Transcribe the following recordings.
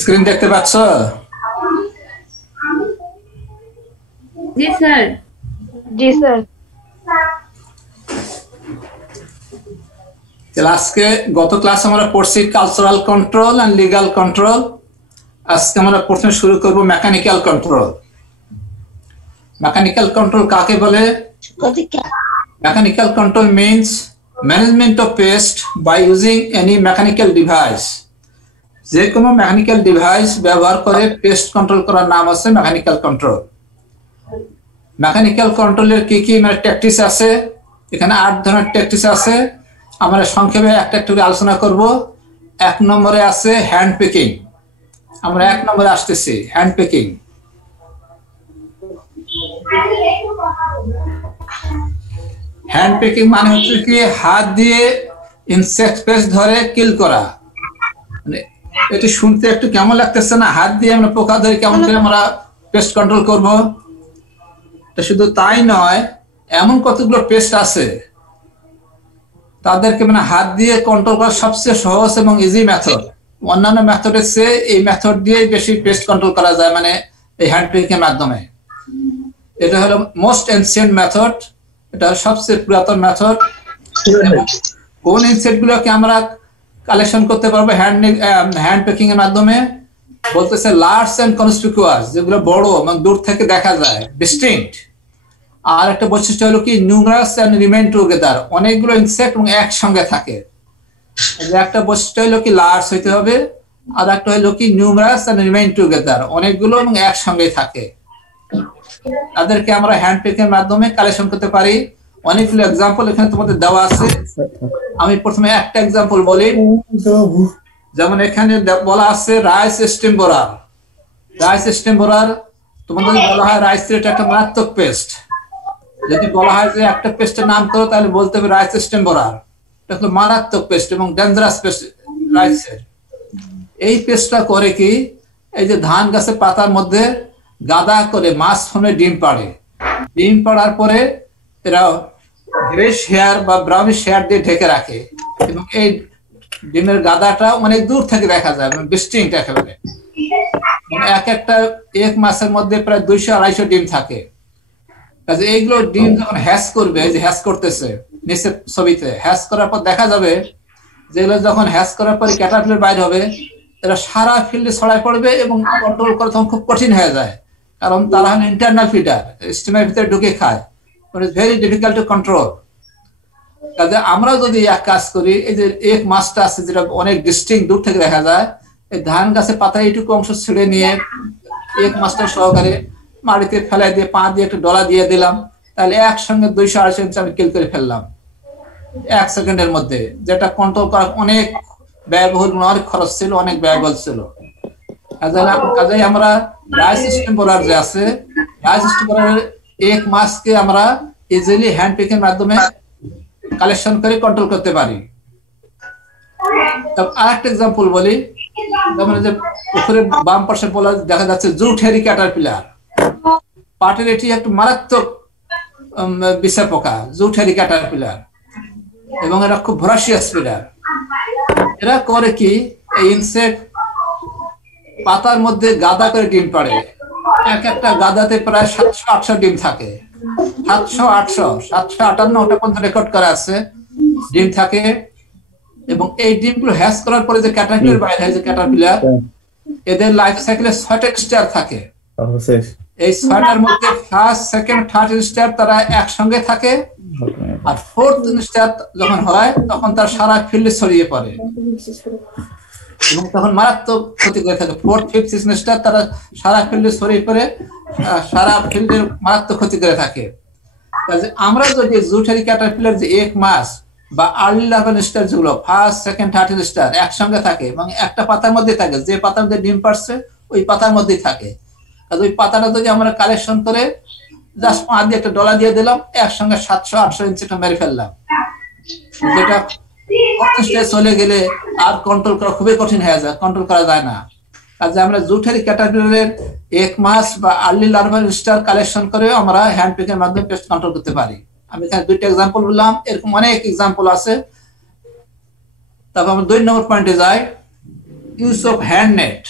Screen দেখতে পাচ্ছ? জি স্যার। জি স্যার। আজকে গত ক্লাস আমরা পড়ছি cultural control and legal control. আজকে আমরা প্রথমে শুরু করব মেকানিক্যাল কন্ট্রোল। মেকানিক্যাল কন্ট্রোল কাকে বলে? Mechanical control means management of pest by using any mechanical device. যে কোনো মেকানিক্যাল ডিভাইস ব্যবহার করে পেস্ট কন্ট্রোল করার নাম আছে মেকানিক্যাল কন্ট্রোল। মেকানিক্যাল কন্ট্রোলের কি কি ট্যাকটিস আছে? এখানে 8 ধরনের ট্যাকটিস আছে। আমরা সংক্ষেপে একটা একটা করে আলোচনা করব। 1 নম্বরে আছে হ্যান্ড পিকিং। আমরা 1 নম্বরে আসতেছি হ্যান্ড পিকিং। হ্যান্ড পিকিং মানে হচ্ছে কি হাত দিয়ে ইনসেক্ট পেস্ট ধরে কিল করা। মানে এটা শুনতে একটু কেমন লাগতেছে না? হাত দিয়ে আমরা পোকা ধরে কেমন করে আমরা পেস্ট কন্ট্রোল করব? এটা শুধু তাই নয়, এমন কতগুলো পেস্ট আছে তাদেরকে মানে হাত দিয়ে কন্ট্রোল করা সবচেয়ে সহজ এবং ইজি মেথড। অন্যান্য মেথডের চেয়ে এই মেথড দিয়ে বেশি পেস্ট কন্ট্রোল করা যায়, মানে এই হ্যান্ড পিকিং এর মাধ্যমে। এটা হলো মোস্ট এনসিয়েন্ট মেথড, এটা সবচেয়ে পুরাতন মেথড। কোন ইনসেক্ট গুলোকে আমরা কালেকশন করতে পারবো হ্যান্ড পিকিং এর মাধ্যমে? বলতেছে লার্জ এন্ড কনস্পিকুয়াস, যেগুলো বড় এবং দূর থেকে দেখা যায়, ডিস্টিংক্ট। আর একটা বৈশিষ্ট্য হলো কি নিউমারাস এন্ড রিমেইন টুগেদার, অনেকগুলো ইনসেক্ট এবং একসঙ্গে থাকে। একটা বৈশিষ্ট্য হলো কি লার্জ হইতে হবে, আর একটা হলো কি নিউমারাস এন্ড রিমেইন টুগেদার, অনেকগুলো এবং একসঙ্গে থাকে। তাদেরকে আমরা হ্যান্ড পিকিং এর মাধ্যমে কালেকশন করতে পারি। অনেকগুলো एग्जांपल এখানে তোমাদের দেওয়া আছে। আমি প্রথমে একটা एग्जांपल বলি। যেমন এখানে বলা আছে রাইস স্টিম বোরার। রাইস স্টিম বোরার তোমাদের বলা হয় রাইস এটা একটা মারাত্মক পেস্ট। যদি বলা হয় যে একটা পেস্টের নাম করো তাহলে বলতে হবে রাইস স্টিম বোরার। এটা হলো মারাত্মক পেস্ট এবং ডেঞ্জারাস পেস্ট রাইসের। এই পেস্টটা করে কি, এই যে ধান গাছের পাতার মধ্যে গাদা করে মাছ ফোমে ডিম পাড়ে। ডিম পাড়ার পরে এরা গ্রেশ হেয়ার বা ব্রাউনিশ হেয়ার দিয়ে ঢেকে রাখে এবং এই ডিমের গাদাটা অনেক দূর থেকে দেখা যায়, মানে ডিস্টিংক্ট একেবারে। এক একটা এক মাসের মধ্যে প্রায় 200-250 ডিম থাকে। কাজে এইগুলো ডিম যখন হ্যাশ করবে, যে হ্যাশ করতেছে নিচে ছবিতে, হ্যাশ করার পর দেখা যাবে যেগুলো যখন হ্যাশ করার পরে ক্যাটারপিলার বাইর হবে, এরা সারা ফিল্ডে ছড়ায় পড়বে এবং কন্ট্রোল করা তখন খুব কঠিন হয়ে যায়, কারণ তারা হল ইন্টারনাল ফিডার, স্টিমের ভিতরে ঢুকে খায়। It's very difficult to control. কাজে আমরা যদি এক কাজ করি, এই যে এক মাছটা আছে যেটা অনেক ডিস্টিংক্ট দূর থেকে দেখা যায়, এই ধান গাছের পাতা এইটুকু অংশ ছিঁড়ে নিয়ে এক মাছটা সহকারে মাটিতে ফেলাই দিয়ে পা দিয়ে একটু ডলা দিয়ে দিলাম, তাহলে একসঙ্গে 200-250 ইঞ্চি আমি কিল করে ফেললাম 1 সেকেন্ডের মধ্যে, যেটা কন্ট্রোল করা অনেক ব্যয়বহুল, অনেক খরচ ছিল, অনেক ব্যয়বহুল ছিল। কাজে আমরা রাইস স্টিম বোলার যে আছে, রাইস স্টিম বোলারের এক মাছকে আমরা ইজিলি হ্যান্ড পিকিং এর মাধ্যমে কালেকশন করে কন্ট্রোল করতে পারি। আরেকটা एग्जांपल বলি। যেমন যে উপরে বাম পাশে বলা দেখা যাচ্ছে জুট হেরি ক্যাটারপিলার। পাটের এটি একটা মারাত্মক বিষ পোকা, জুট হেরি ক্যাটারপিলার, এবং এরা খুব ভরাসিয়াস স্পিডার। এরা করে কি, এই ইনসেক্ট পাতার মধ্যে গাদা করে ডিম পাড়ে। এক একটা গাদাতে প্রায় 700-800 ডিম থাকে। 700-800, 758 পর্যন্ত রেকর্ড করা আছে ডিম থাকে। এবং এই ডিমগুলো হ্যাশ করার পরে যে ক্যাটারপিলার বাইরে হয়, যে ক্যাটারপিলার, এদের লাইফ সাইকেলে 6টা স্টার থাকে। এই 6টার মধ্যে ফার্স্ট, সেকেন্ড, থার্ড স্টার তারা একসঙ্গে থাকে, আর ফোর্থ স্টার যখন হয় তখন তার সারা ফিল্ডে ছড়িয়ে পড়ে এবং তখন মারাত্মক ক্ষতি করে থাকে। ফোর্থ, ফিফথ স্টার তারা সারা ফিল্ডে ছড়িয়ে পড়ে সারা ফিল্ডের মারাত্মক ক্ষতি করে থাকে। আমরা যদি জুটেরি ক্যাটারপিলার যে এক মাস বা আর্লি লেভেল স্টার যেগুলো ফার্স্ট, সেকেন্ড, থার্ড স্টার একসঙ্গে থাকে এবং একটা পাতার মধ্যে থাকে, যে পাতার মধ্যে ডিম পারছে ওই পাতার মধ্যেই থাকে। ওই পাতাটা যদি আমরা কালেকশন করে জাস্ট পা দিয়ে একটা ডলা দিয়ে দিলাম, একসঙ্গে 700-800 ইঞ্চিটা মেরে ফেললাম, যেটা চলে গেলে আর কন্ট্রোল করা খুবই কঠিন হয়ে যায়, কন্ট্রোল করা যায় না। কাজে আমরা জুটেরি ক্যাটাগরির 1 মাস বা আর্লি লার্ভাল স্টার কালেকশন করে আমরা হ্যান্ড পিকের মাধ্যমে পেস্ট কন্ট্রোল করতে পারি। আমি এখানে 2টা এক্সাম্পল বললাম, এরকম অনেক এক্সাম্পল আছে। তারপর আমরা 2 নম্বর পয়েন্টে যাই, ইউজ অফ হ্যান্ড নেট।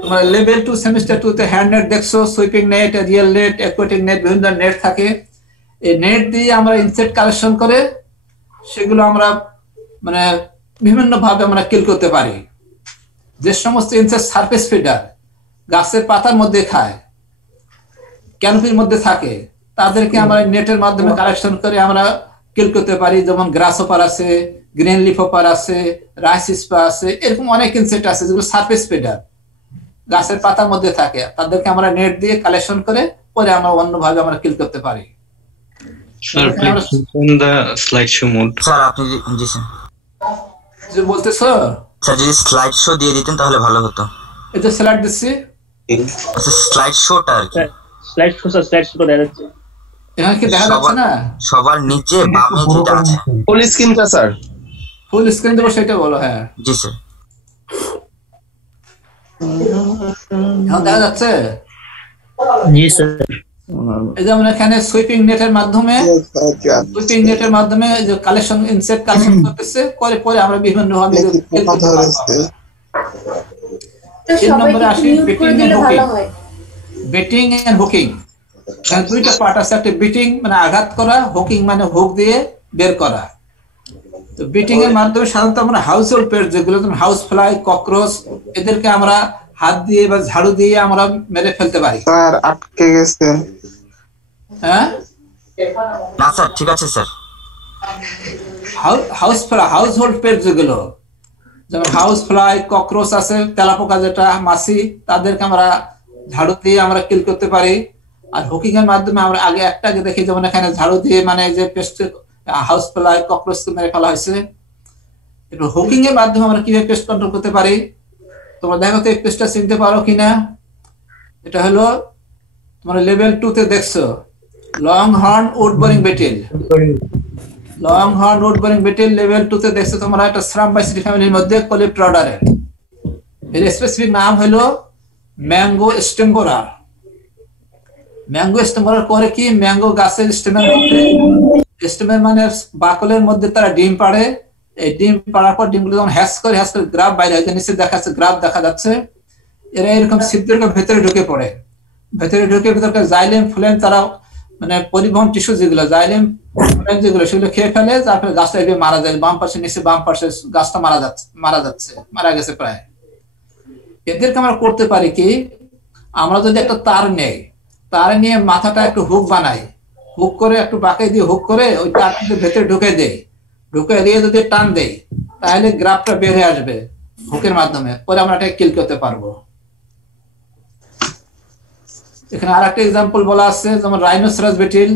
তোমরা লেভেল 2 সেমিস্টার 2 তে হ্যান্ড নেট দেখছো, sweeping net, real net, aquatic net, বিভিন্ন নেট থাকে। এই নেট দিয়ে আমরা ইনসেক্ট কালেকশন করে সেগুলো আমরা মানে বিভিন্ন ভাবে আমরা কিল করতে পারি। যে সমস্ত ইনসেক্ট সারফেস ফিডার গাছের পাতার মধ্যে খায়, ক্যানোপির মধ্যে থাকে, তাদেরকে আমরা নেটের মাধ্যমে কালেকশন করে আমরা কিল করতে পারি। যেমন গ্রাস হোপার আছে, গ্রিন লিফ হোপার আছে, রাইস স্পা আছে, এরকম অনেক ইনসেক্ট আছে যেগুলো সারফেস ফিডার গাছের পাতার মধ্যে থাকে, তাদেরকে আমরা নেট দিয়ে কালেকশন করে পরে আমরা অন্যভাবে আমরা কিল করতে পারি। Sir, please open the slideshow mode. Sir আপনি জি স্যার যে বলতেছো স্যার যদি স্লাইড শো দিয়ে দিতেন তাহলে ভালো হতো। এই যে স্লাইড দিচ্ছি, আচ্ছা স্লাইড শোটা আর কি, স্লাইড শো দেখা যাচ্ছে এখানে কি দেখা যাচ্ছে না? সবার নিচে বামে যেটা আছে ফুল স্ক্রিনটা স্যার, ফুল স্ক্রিন দেবো সেটা বলো। হ্যাঁ জি স্যার। এখন দেখা যাচ্ছে? জি স্যার। এই যেমন এখানে সুইপিং নেটের মাধ্যমে যে কালেকশন ইনসেক্ট কালেকশন করতেছে, করে পরে আমরা বিভিন্ন ভাবে নম্বরে আসি বেটিং এন্ড হুকিং। এখানে 2টা পার্ট আছে, একটা বিটিং মানে আঘাত করা, হুকিং মানে হুক দিয়ে বের করা। তো বিটিং এর মাধ্যমে সাধারণত আমরা হাউস হোল্ড পেস্ট যেগুলো যেমন হাউস ফ্লাই, ককরোচ, এদেরকে আমরা হাত দিয়ে বা ঝাড়ু দিয়ে আমরা মেরে ফেলতে পারি। স্যার আটকে গেছে। হ্যাঁ না স্যার ঠিক আছে স্যার। হাউস হোল্ড পেস্ট যেগুলো যেমন হাউস ফ্লাই, ককরোচ আছে, তেলাপোকা যেটা মাছি, তাদেরকে আমরা ঝাড়ু দিয়ে আমরা কিল করতে পারি। আর হুকিং এর মাধ্যমে আমরা আগে দেখি যেমন এখানে ঝাড়ু দিয়ে মানে যে পেস্ট হাউস ফ্লাই, ককরোচ মেরে ফেলা হয়েছে। একটু হুকিং এর মাধ্যমে আমরা কিভাবে পেস্ট কন্ট্রোল করতে পারি, তোমরা দেখো তো এই পেস্টটা চিনতে পারো কিনা। এটা হলো তোমরা লেভেল 2 তে দেখছো, long horn wood boring beetle. Long horn wood boring beetle level 2 তে দেখছো তোমরা, একটা শ্রাম্বাইসিডি ফ্যামিলির মধ্যে কলিপ্টরা অর্ডারের। এর স্পেসিফিক নাম হলো ম্যাঙ্গো স্টেম্বোরার। ম্যাঙ্গো স্টেম্বোরার করে কি, ম্যাঙ্গো গাছের স্টেমের মধ্যে, স্টেমের মানে বাকলের মধ্যে তারা ডিম পাড়ে। এই ডিম পাড়ার পর ডিমগুলো যখন হ্যাশ করে গ্রাফ বাইরে হয়, নিচে দেখা যাচ্ছে গ্রাফ দেখা যাচ্ছে, এরা এরকম ছিদ্রের ভেতরে ঢুকে পড়ে। ভেতরে ঢুকে ভেতরে জাইলেম ফ্লেম তারা মানে পরিবহন টিস্যু যেগুলো জাইলেম ফ্লেম যেগুলো সেগুলো খেয়ে ফেলে, তারপরে গাছটা এভাবে মারা যায়। বাম পাশে নিচে বাম পাশে গাছটা মারা গেছে প্রায়। এদেরকে আমরা করতে পারি কি, আমরা যদি একটা তার নেই, তার নিয়ে মাথাটা একটু হুক বানাই, হুক করে একটু বাঁকে দিয়ে হুক করে ওই তারটাকে ভেতরে ঢুকে দিয়ে যদি টান দেই, তাহলে গ্রাফটা বের হয়ে আসবে হুকের মাধ্যমে, পরে আমরা এটাকে কিল করতে পারবো। এখানে আর একটা এক্সাম্পল বলা আছে, যেমন রাইনোসেরাস বেটিল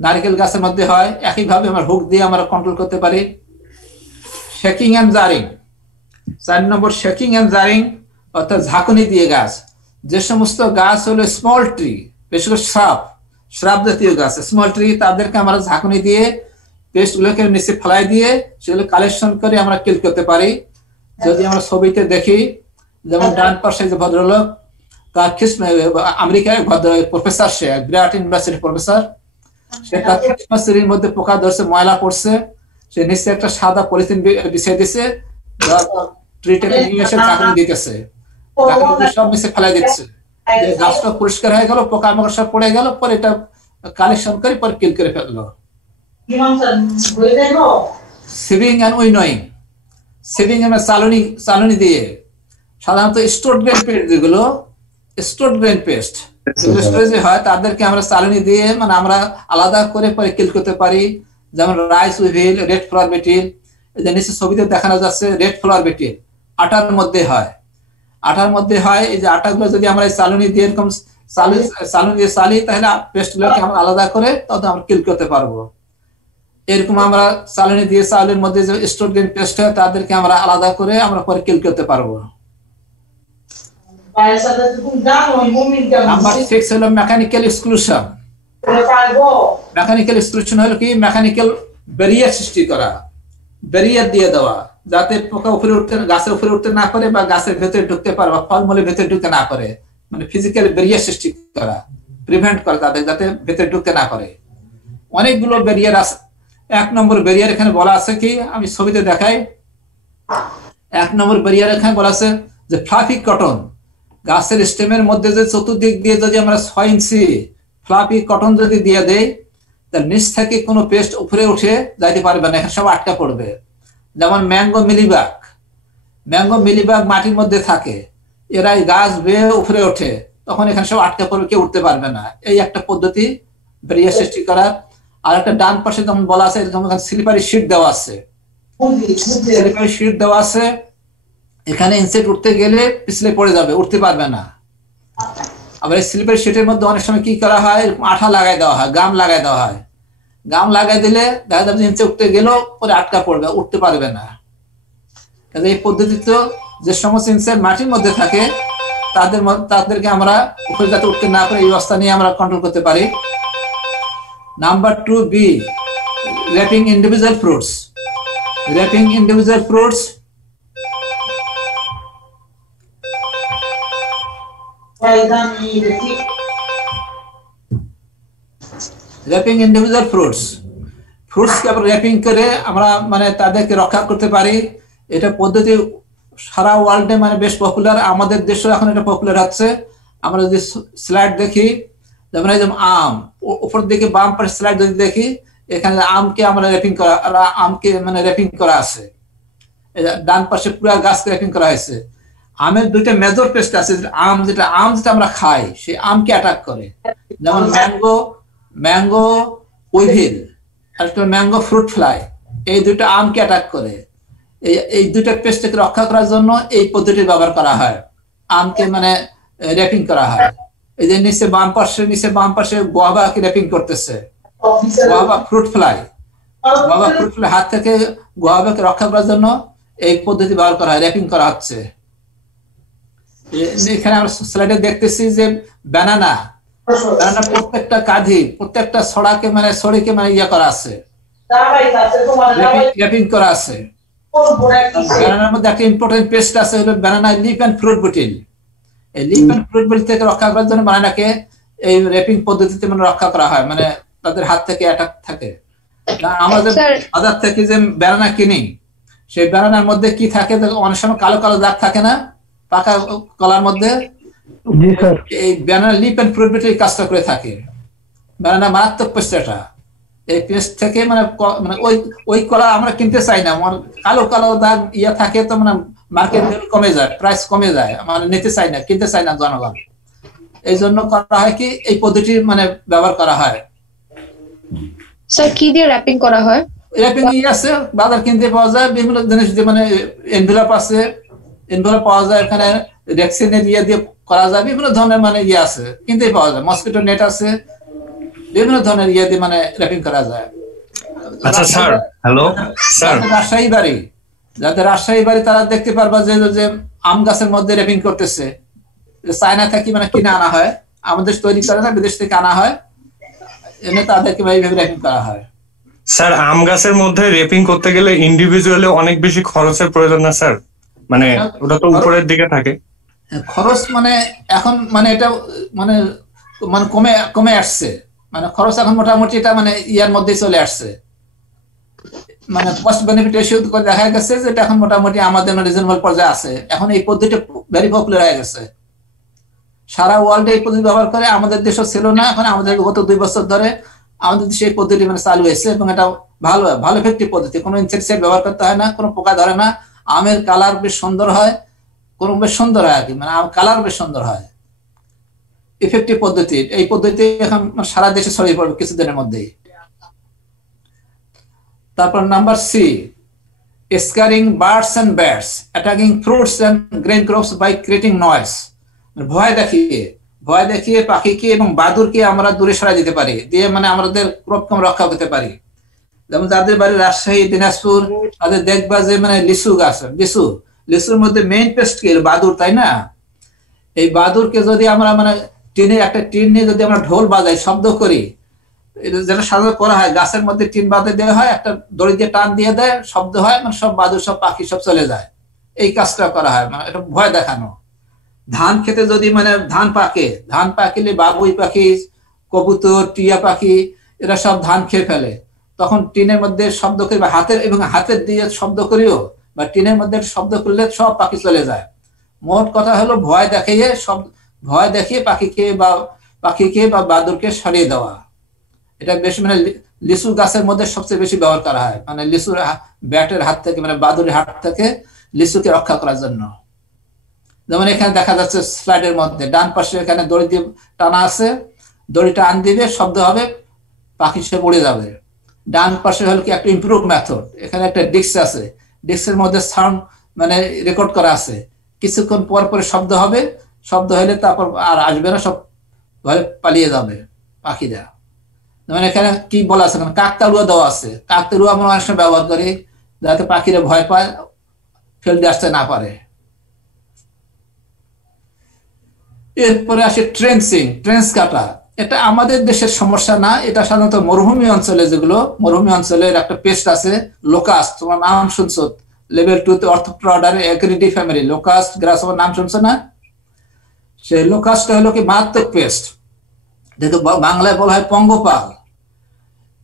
নারকেল গাছের মধ্যে হয়, একইভাবে আমরা হুক দিয়ে আমরা কন্ট্রোল করতে পারি। শেকিং এন্ড জারিং, 4 নম্বর শেকিং এন্ড জারিং অর্থাৎ ঝাঁকুনি দিয়ে গাছ। যে সমস্ত গাছ হলো স্মল ট্রি, বিশেষ করে শ্রাব জাতীয় গাছ, স্মল ট্রি, তাদেরকে আমরা ঝাঁকুনি দিয়ে পেস্ট গুলোকে নিচে ফেলাই দিয়ে সেগুলো কালেকশন করে আমরা কিল করতে পারি। যদি আমরা ছবিতে দেখি, যেমন ডান পাশে যে ভদ্রলোক, তার আমেরিকার প্রফেসর, সে গ্রেট ইউনিভার্সিটি প্রফেসর, সে তার খ্রিসমাস ট্রির মধ্যে পোকা ধরছে, ময়লা পড়ছে, সে নিচে একটা সাদা পলিথিন বিছিয়ে দিছে, ট্রিটাকে নিয়ে এসে ঝাঁকুনি দিতেছে, সব নিচে ফেলাই দিচ্ছে, গাছটা পরিষ্কার হয়ে গেল, পোকা মাকড় সব পড়ে গেল, পরে এটা কালেকশন করে পরে কিল করে ফেললো। সিভিং এন্ড উইনোয়িং, সিভিং আমরা চালনি দিয়ে সাধারণত স্টোরড গ্রেন পেস্ট যেগুলো স্টোরড গ্রেন পেস্ট স্টোরেজে হয়, তাদেরকে আমরা চালনি দিয়ে মানে আমরা আলাদা করে পরে কিল করতে পারি। যেমন রাইস উইভিল, রেড ফ্লাওয়ার বেটিল, এই যে নিচে ছবিতে দেখানো যাচ্ছে রেড ফ্লাওয়ার বেটিল আটার মধ্যে হয়। এই যে আটাগুলো যদি আমরা চালনি দিয়ে এরকম চালনি দিয়ে চালি, তাহলে পেস্ট গুলোকে আমরা আলাদা করে তখন আমরা কিল করতে পারবো। এরকম আমরা চালনি দিয়ে চালের মধ্যে যে স্টোর গ্রেন পেস্ট হয়, তাদেরকে আমরা আলাদা করে আমরা পরে কিল করতে পারবো। নাম্বার 6 হলো মেকানিক্যাল এক্সক্লুশন। মেকানিক্যাল এক্সক্লুশন হলো কি, মেকানিক্যাল ব্যারিয়ার সৃষ্টি করা, ব্যারিয়ার দিয়ে দেওয়া, যাতে পোকা উপরে উঠতে, গাছের উপরে উঠতে না পারে বা গাছের ভেতরে ঢুকতে পারে বা ফলমূলের ভেতরে ঢুকতে না পারে, মানে ফিজিক্যাল ব্যারিয়ার সৃষ্টি করা, প্রিভেন্ট করা তাদের, যাতে ভেতরে ঢুকতে না পারে। অনেকগুলো ব্যারিয়ার আছে। 1 নম্বর ব্যারিয়ার এখানে বলা আছে কি, আমি ছবিতে দেখাই। 1 নম্বর ব্যারিয়ার এখানে বলা আছে যে ফ্লাফি কটন, গাছের স্টেমের মধ্যে যে চতুর্দিক দিয়ে যদি আমরা 6 ইঞ্চি ফ্লাফি কটন যদি দিয়ে দেই, তার নিচ থেকে কোনো পেস্ট উপরে উঠে যাইতে পারবে না, এখানে সব আটকা পড়বে। যেমন ম্যাঙ্গো মিলিবাগ মাটির মধ্যে থাকে, এরাই গাছ বেয়ে উপরে ওঠে, তখন এখানে সব আটকা পড়বে, কেউ উঠতে পারবে না। এই একটা পদ্ধতি ব্যারিয়ার সৃষ্টি করার। আর একটা ডান পাশে যেমন বলা আছে, যেমন স্লিপারি শীট দেওয়া আছে, এখানে ইনসেক্ট উঠতে গেলে পিছলে পড়ে যাবে, উঠতে পারবে না। আবার এই স্লিপারি শীটের মধ্যে অনেক সময় কি করা হয়, আঠা লাগাই দেওয়া হয়, গাম লাগাই দেওয়া হয়। গাম লাগাই দিলে দেখা যাবে ইনসেক্ট উঠতে গেলেও পরে আটকা পড়বে, উঠতে পারবে না। এই পদ্ধতিতে যে সমস্ত ইনসেক্ট মাটির মধ্যে থাকে তাদেরকে আমরা উপরে যাতে উঠতে না পারে এই অবস্থা নিয়ে আমরা কন্ট্রোল করতে পারি। Number 2B, wrapping individual fruits. Wrapping individual fruits. Wrapping individual fruits. Fruits কে আমরা wrapping করে আমরা মানে তাদেরকে রক্ষা করতে পারি। এটা পদ্ধতি সারা ওয়ার্ল্ডে মানে বেশ পপুলার, আমাদের দেশেও এখন এটা পপুলার হচ্ছে। আমরা যদি স্লাইড দেখি, যেমন এই যে আম, উপর দিকে বাম পাশে স্লাইড যদি দেখি, এখানে আমকে আমরা র্যাপিং করা, আমকে মানে র্যাপিং করা আছে। ডান পাশে পুরো গাছকে র্যাপিং করা হয়েছে। আমের দুইটা মেজর পেস্ট আছে, আম যেটা আমরা খাই সেই আমকে অ্যাটাক করে, যেমন ম্যাঙ্গো উইভিল আর একটা ম্যাঙ্গো ফ্রুট ফ্লাই, এই দুইটা আমকে অ্যাটাক করে। এই দুইটা পেস্টকে রক্ষা করার জন্য এই পদ্ধতি ব্যবহার করা হয়, আমকে মানে র্যাপিং করা হয়। এই যে নিচে বাম পাশে গোয়াভাকে র্যাপিং করতেছে, গোয়াভা ফ্রুট ফ্লাই হাত থেকে গোয়াভাকে রক্ষা করার জন্য এই পদ্ধতি ব্যবহার করা হয়, র্যাপিং করা হচ্ছে। এখানে আমরা স্লাইডে দেখতেছি যে ব্যানানা প্রত্যেকটা কাঁধি, প্রত্যেকটা ছড়িকে মানে ইয়ে করা আছে, র্যাপিং করা আছে। ব্যানানার মধ্যে একটা ইম্পর্টেন্ট পেস্ট আছে, হলো ব্যানানা লিফ এন্ড ফ্রুট বুটিল। এই লিফ এন্ড ফ্রুট বুটিল থেকে রক্ষা করার জন্য ব্যানানাকে এই র্যাপিং পদ্ধতিতে মানে রক্ষা করা হয়, মানে তাদের হাত থেকে অ্যাটাক থাকে। আমাদের বাজার থেকে যে ব্যানানা কিনি, সেই ব্যানানার মধ্যে কি থাকে, অনেক সময় কালো কালো দাগ থাকে না পাকা কলার মধ্যে, এই ব্যানানা লিফ এন্ড ফ্রুট বুটিল কাজটা করে থাকে। ব্যানানা মারাত্মক পেস্ট এটা, এই পেস্ট থেকে মানে ওই কলা আমরা কিনতে চাই না, কালো কালো দাগ ইয়ে থাকে, তো মানে মার্কেট কমে যায়, প্রাইস কমে যায়, মানে নিতে চাই না, কিনতে চাই না জনগণ। এই জন্য করা হয় কি, এই পদ্ধতি মানে ব্যবহার করা হয়। স্যার কি দিয়ে র্যাপিং করা হয়? র্যাপিং আছে, বাজার কিনতে পাওয়া যায়, বিভিন্ন জিনিস দিয়ে, মানে এনভেলপ আছে, এনভেলপ পাওয়া যায়, এখানে রেক্সিনের ইয়ে দিয়ে করা যায়, বিভিন্ন ধরনের মানে ইয়ে আছে, কিনতেই পাওয়া যায়। মসকিটো নেট আছে, বিভিন্ন ধরনের ইয়ে দিয়ে মানে র্যাপিং করা যায়। আচ্ছা স্যার, হ্যালো স্যার, যাদের রাজশাহী বাড়ি তারা দেখতে পারবা যে আম গাছের মধ্যে র্যাপিং করতেছে। চায়না থেকে মানে কিনে আনা হয়, আমাদের তৈরি করে না, বিদেশ থেকে আনা হয়, এনে তাদেরকে এইভাবে র্যাপিং করা হয়। স্যার আম গাছের মধ্যে র্যাপিং করতে গেলে ইন্ডিভিজুয়ালি অনেক বেশি খরচের প্রয়োজন না স্যার? মানে ওটা তো উপরের দিকে থাকে। খরচ মানে এখন মানে এটা মানে কমে আসছে, মানে খরচ এখন মোটামুটি এটা মানে ইয়ার মধ্যে চলে আসছে, মানে কস্ট বেনিফিট রেশিও করে দেখা গেছে যে এটা এখন মোটামুটি আমাদের রিজনেবল পর্যায়ে আছে। এখন এই পদ্ধতিটা ভেরি পপুলার হয়ে গেছে, সারা ওয়ার্ল্ডে এই পদ্ধতি ব্যবহার করে। আমাদের দেশও ছিল না, এখন আমাদের গত 2 বছর ধরে আমাদের দেশে এই পদ্ধতি মানে চালু হয়েছে, এবং এটা ভালো এফেক্টিভ পদ্ধতি। কোনো ইনসেক্টিসাইড ব্যবহার করতে হয় না, কোনো পোকা ধরে না, আমের কালার বেশ সুন্দর হয়, বেশ সুন্দর হয় আর কি, মানে কালার বেশ সুন্দর হয়। ইফেক্টিভ পদ্ধতি, এই পদ্ধতি এখন সারা দেশে ছড়িয়ে পড়বে কিছুদিনের মধ্যেই। তারপর number C, scaring birds and bats, attacking fruits and grain crops by creating noise. ভয় দেখিয়ে পাখিকে এবং বাদুরকে আমরা দূরে সরাই দিতে পারি, দিয়ে মানে আমাদের ক্রপকে রক্ষা করতে পারি। যেমন যাদের বাড়ি রাজশাহী, দিনাজপুর, তাদের দেখবা যে মানে লিচু গাছ, লিচুর মধ্যে মেইন পেস্ট কি বাদুর, তাই না? এই বাদুরকে যদি আমরা মানে একটা টিন নিয়ে যদি আমরা ঢোল বাজাই, শব্দ করি, এটা যেটা সাধারণত করা হয়, গাছের মধ্যে টিন বাঁধে দেওয়া হয়, একটা দড়ি দিয়ে টান দিয়ে দেয়, শব্দ হয়, মানে সব বাদুড় সব পাখি সব চলে যায়। এই কাজটা করা হয়, মানে এটা ভয় দেখানো। ধান খেতে যদি মানে ধান পাকিলে বাবুই পাখি, কবুতর, টিয়া পাখি এরা সব ধান খেয়ে ফেলে, তখন টিনের মধ্যে শব্দ করে বা হাতের দিয়ে শব্দ করিও বা টিনের মধ্যে শব্দ করলে সব পাখি চলে যায়। মোট কথা হলো ভয় দেখিয়ে পাখিকে বা বাদুরকে সরিয়ে দেওয়া। এটা বেশি মানে লিচু গাছের মধ্যে সবচেয়ে বেশি ব্যবহার করা হয়, মানে লিচুর ব্যাটের হাত থেকে, মানে বাদুরের হাত থেকে লিচুকে রক্ষা করার জন্য। যেমন এখানে দেখা যাচ্ছে স্লাইডের মধ্যে ডান পাশে এখানে দড়ি দিয়ে টানা আছে, দড়িটা টান দিবে, শব্দ হবে, পাখি সে উড়ে যাবে। ডান পাশে হলো কি একটা ইমপ্রুভ মেথড, এখানে একটা ডিস্ক আছে, ডিস্কের মধ্যে সাউন্ড মানে রেকর্ড করা আছে, কিছুক্ষণ পর পরে শব্দ হবে, শব্দ হলে তারপর আর আসবে না, সব ঘরে পালিয়ে যাবে পাখিরা। যেমন এখানে কি বলা আছে, কাকতাড়ুয়া দেওয়া আছে, কাকতাড়ুয়া আমরা অনেক সময় ব্যবহার করি যাতে পাখিরা ভয় পায়, ফেলতে আসতে না পারে। এরপরে আসে ট্রেন্স কাটা। এটা আমাদের দেশের সমস্যা না, এটা সাধারণত মরুভূমি অঞ্চলে, যেগুলো মরুভূমি অঞ্চলের একটা পেস্ট আছে লোকাস্ট, তোমার নাম শুনছো লেভেল 2 তে অর্থোপোডা অর্ডারে অ্যাক্রিডি ফ্যামিলি, লোকাস্ট গ্রাসহপার নাম শুনছো না? সেই লোকাস্টটা হলো কি মারাত্মক পেস্ট, যেহেতু বাংলায় বলা হয় পঙ্গপাল,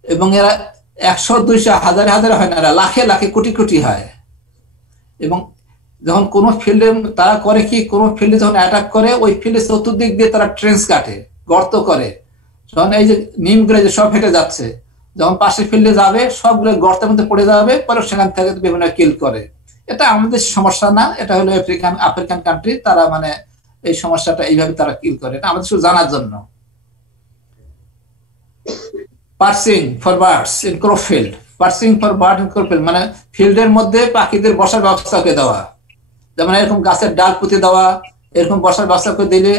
এবং এরা 100, 200, হাজারে হাজারে হয় না, এরা লাখে লাখে কোটি কোটি হয়। এবং যখন কোনো ফিল্ডে তারা করে কি, কোনো ফিল্ডে যখন অ্যাটাক করে, ওই ফিল্ডে চতুর্দিক দিয়ে তারা ট্রেন্স কাটে, গর্ত করে, যখন এই যে নিমগুলো যে সব হেঁটে যাচ্ছে, যখন পাশের ফিল্ডে যাবে সবগুলো গর্তের মধ্যে পড়ে যাবে, পরে সেখান থেকে বিভিন্ন কিল করে। এটা আমাদের সমস্যা না, এটা হলো আফ্রিকান কান্ট্রি, তারা মানে এই সমস্যাটা এইভাবে তারা কিল করে, এটা আমাদের শুধু জানার জন্য। পার্সিং ফর বার্ডস ইন ক্রপফিল্ড, মানে ফিল্ডের মধ্যে পাখিদের বসার ব্যবস্থা করে দেওয়া, যেমন এরকম গাছের ডাল পুঁতে দেওয়া, এরকম বসার ব্যবস্থা করে দিলে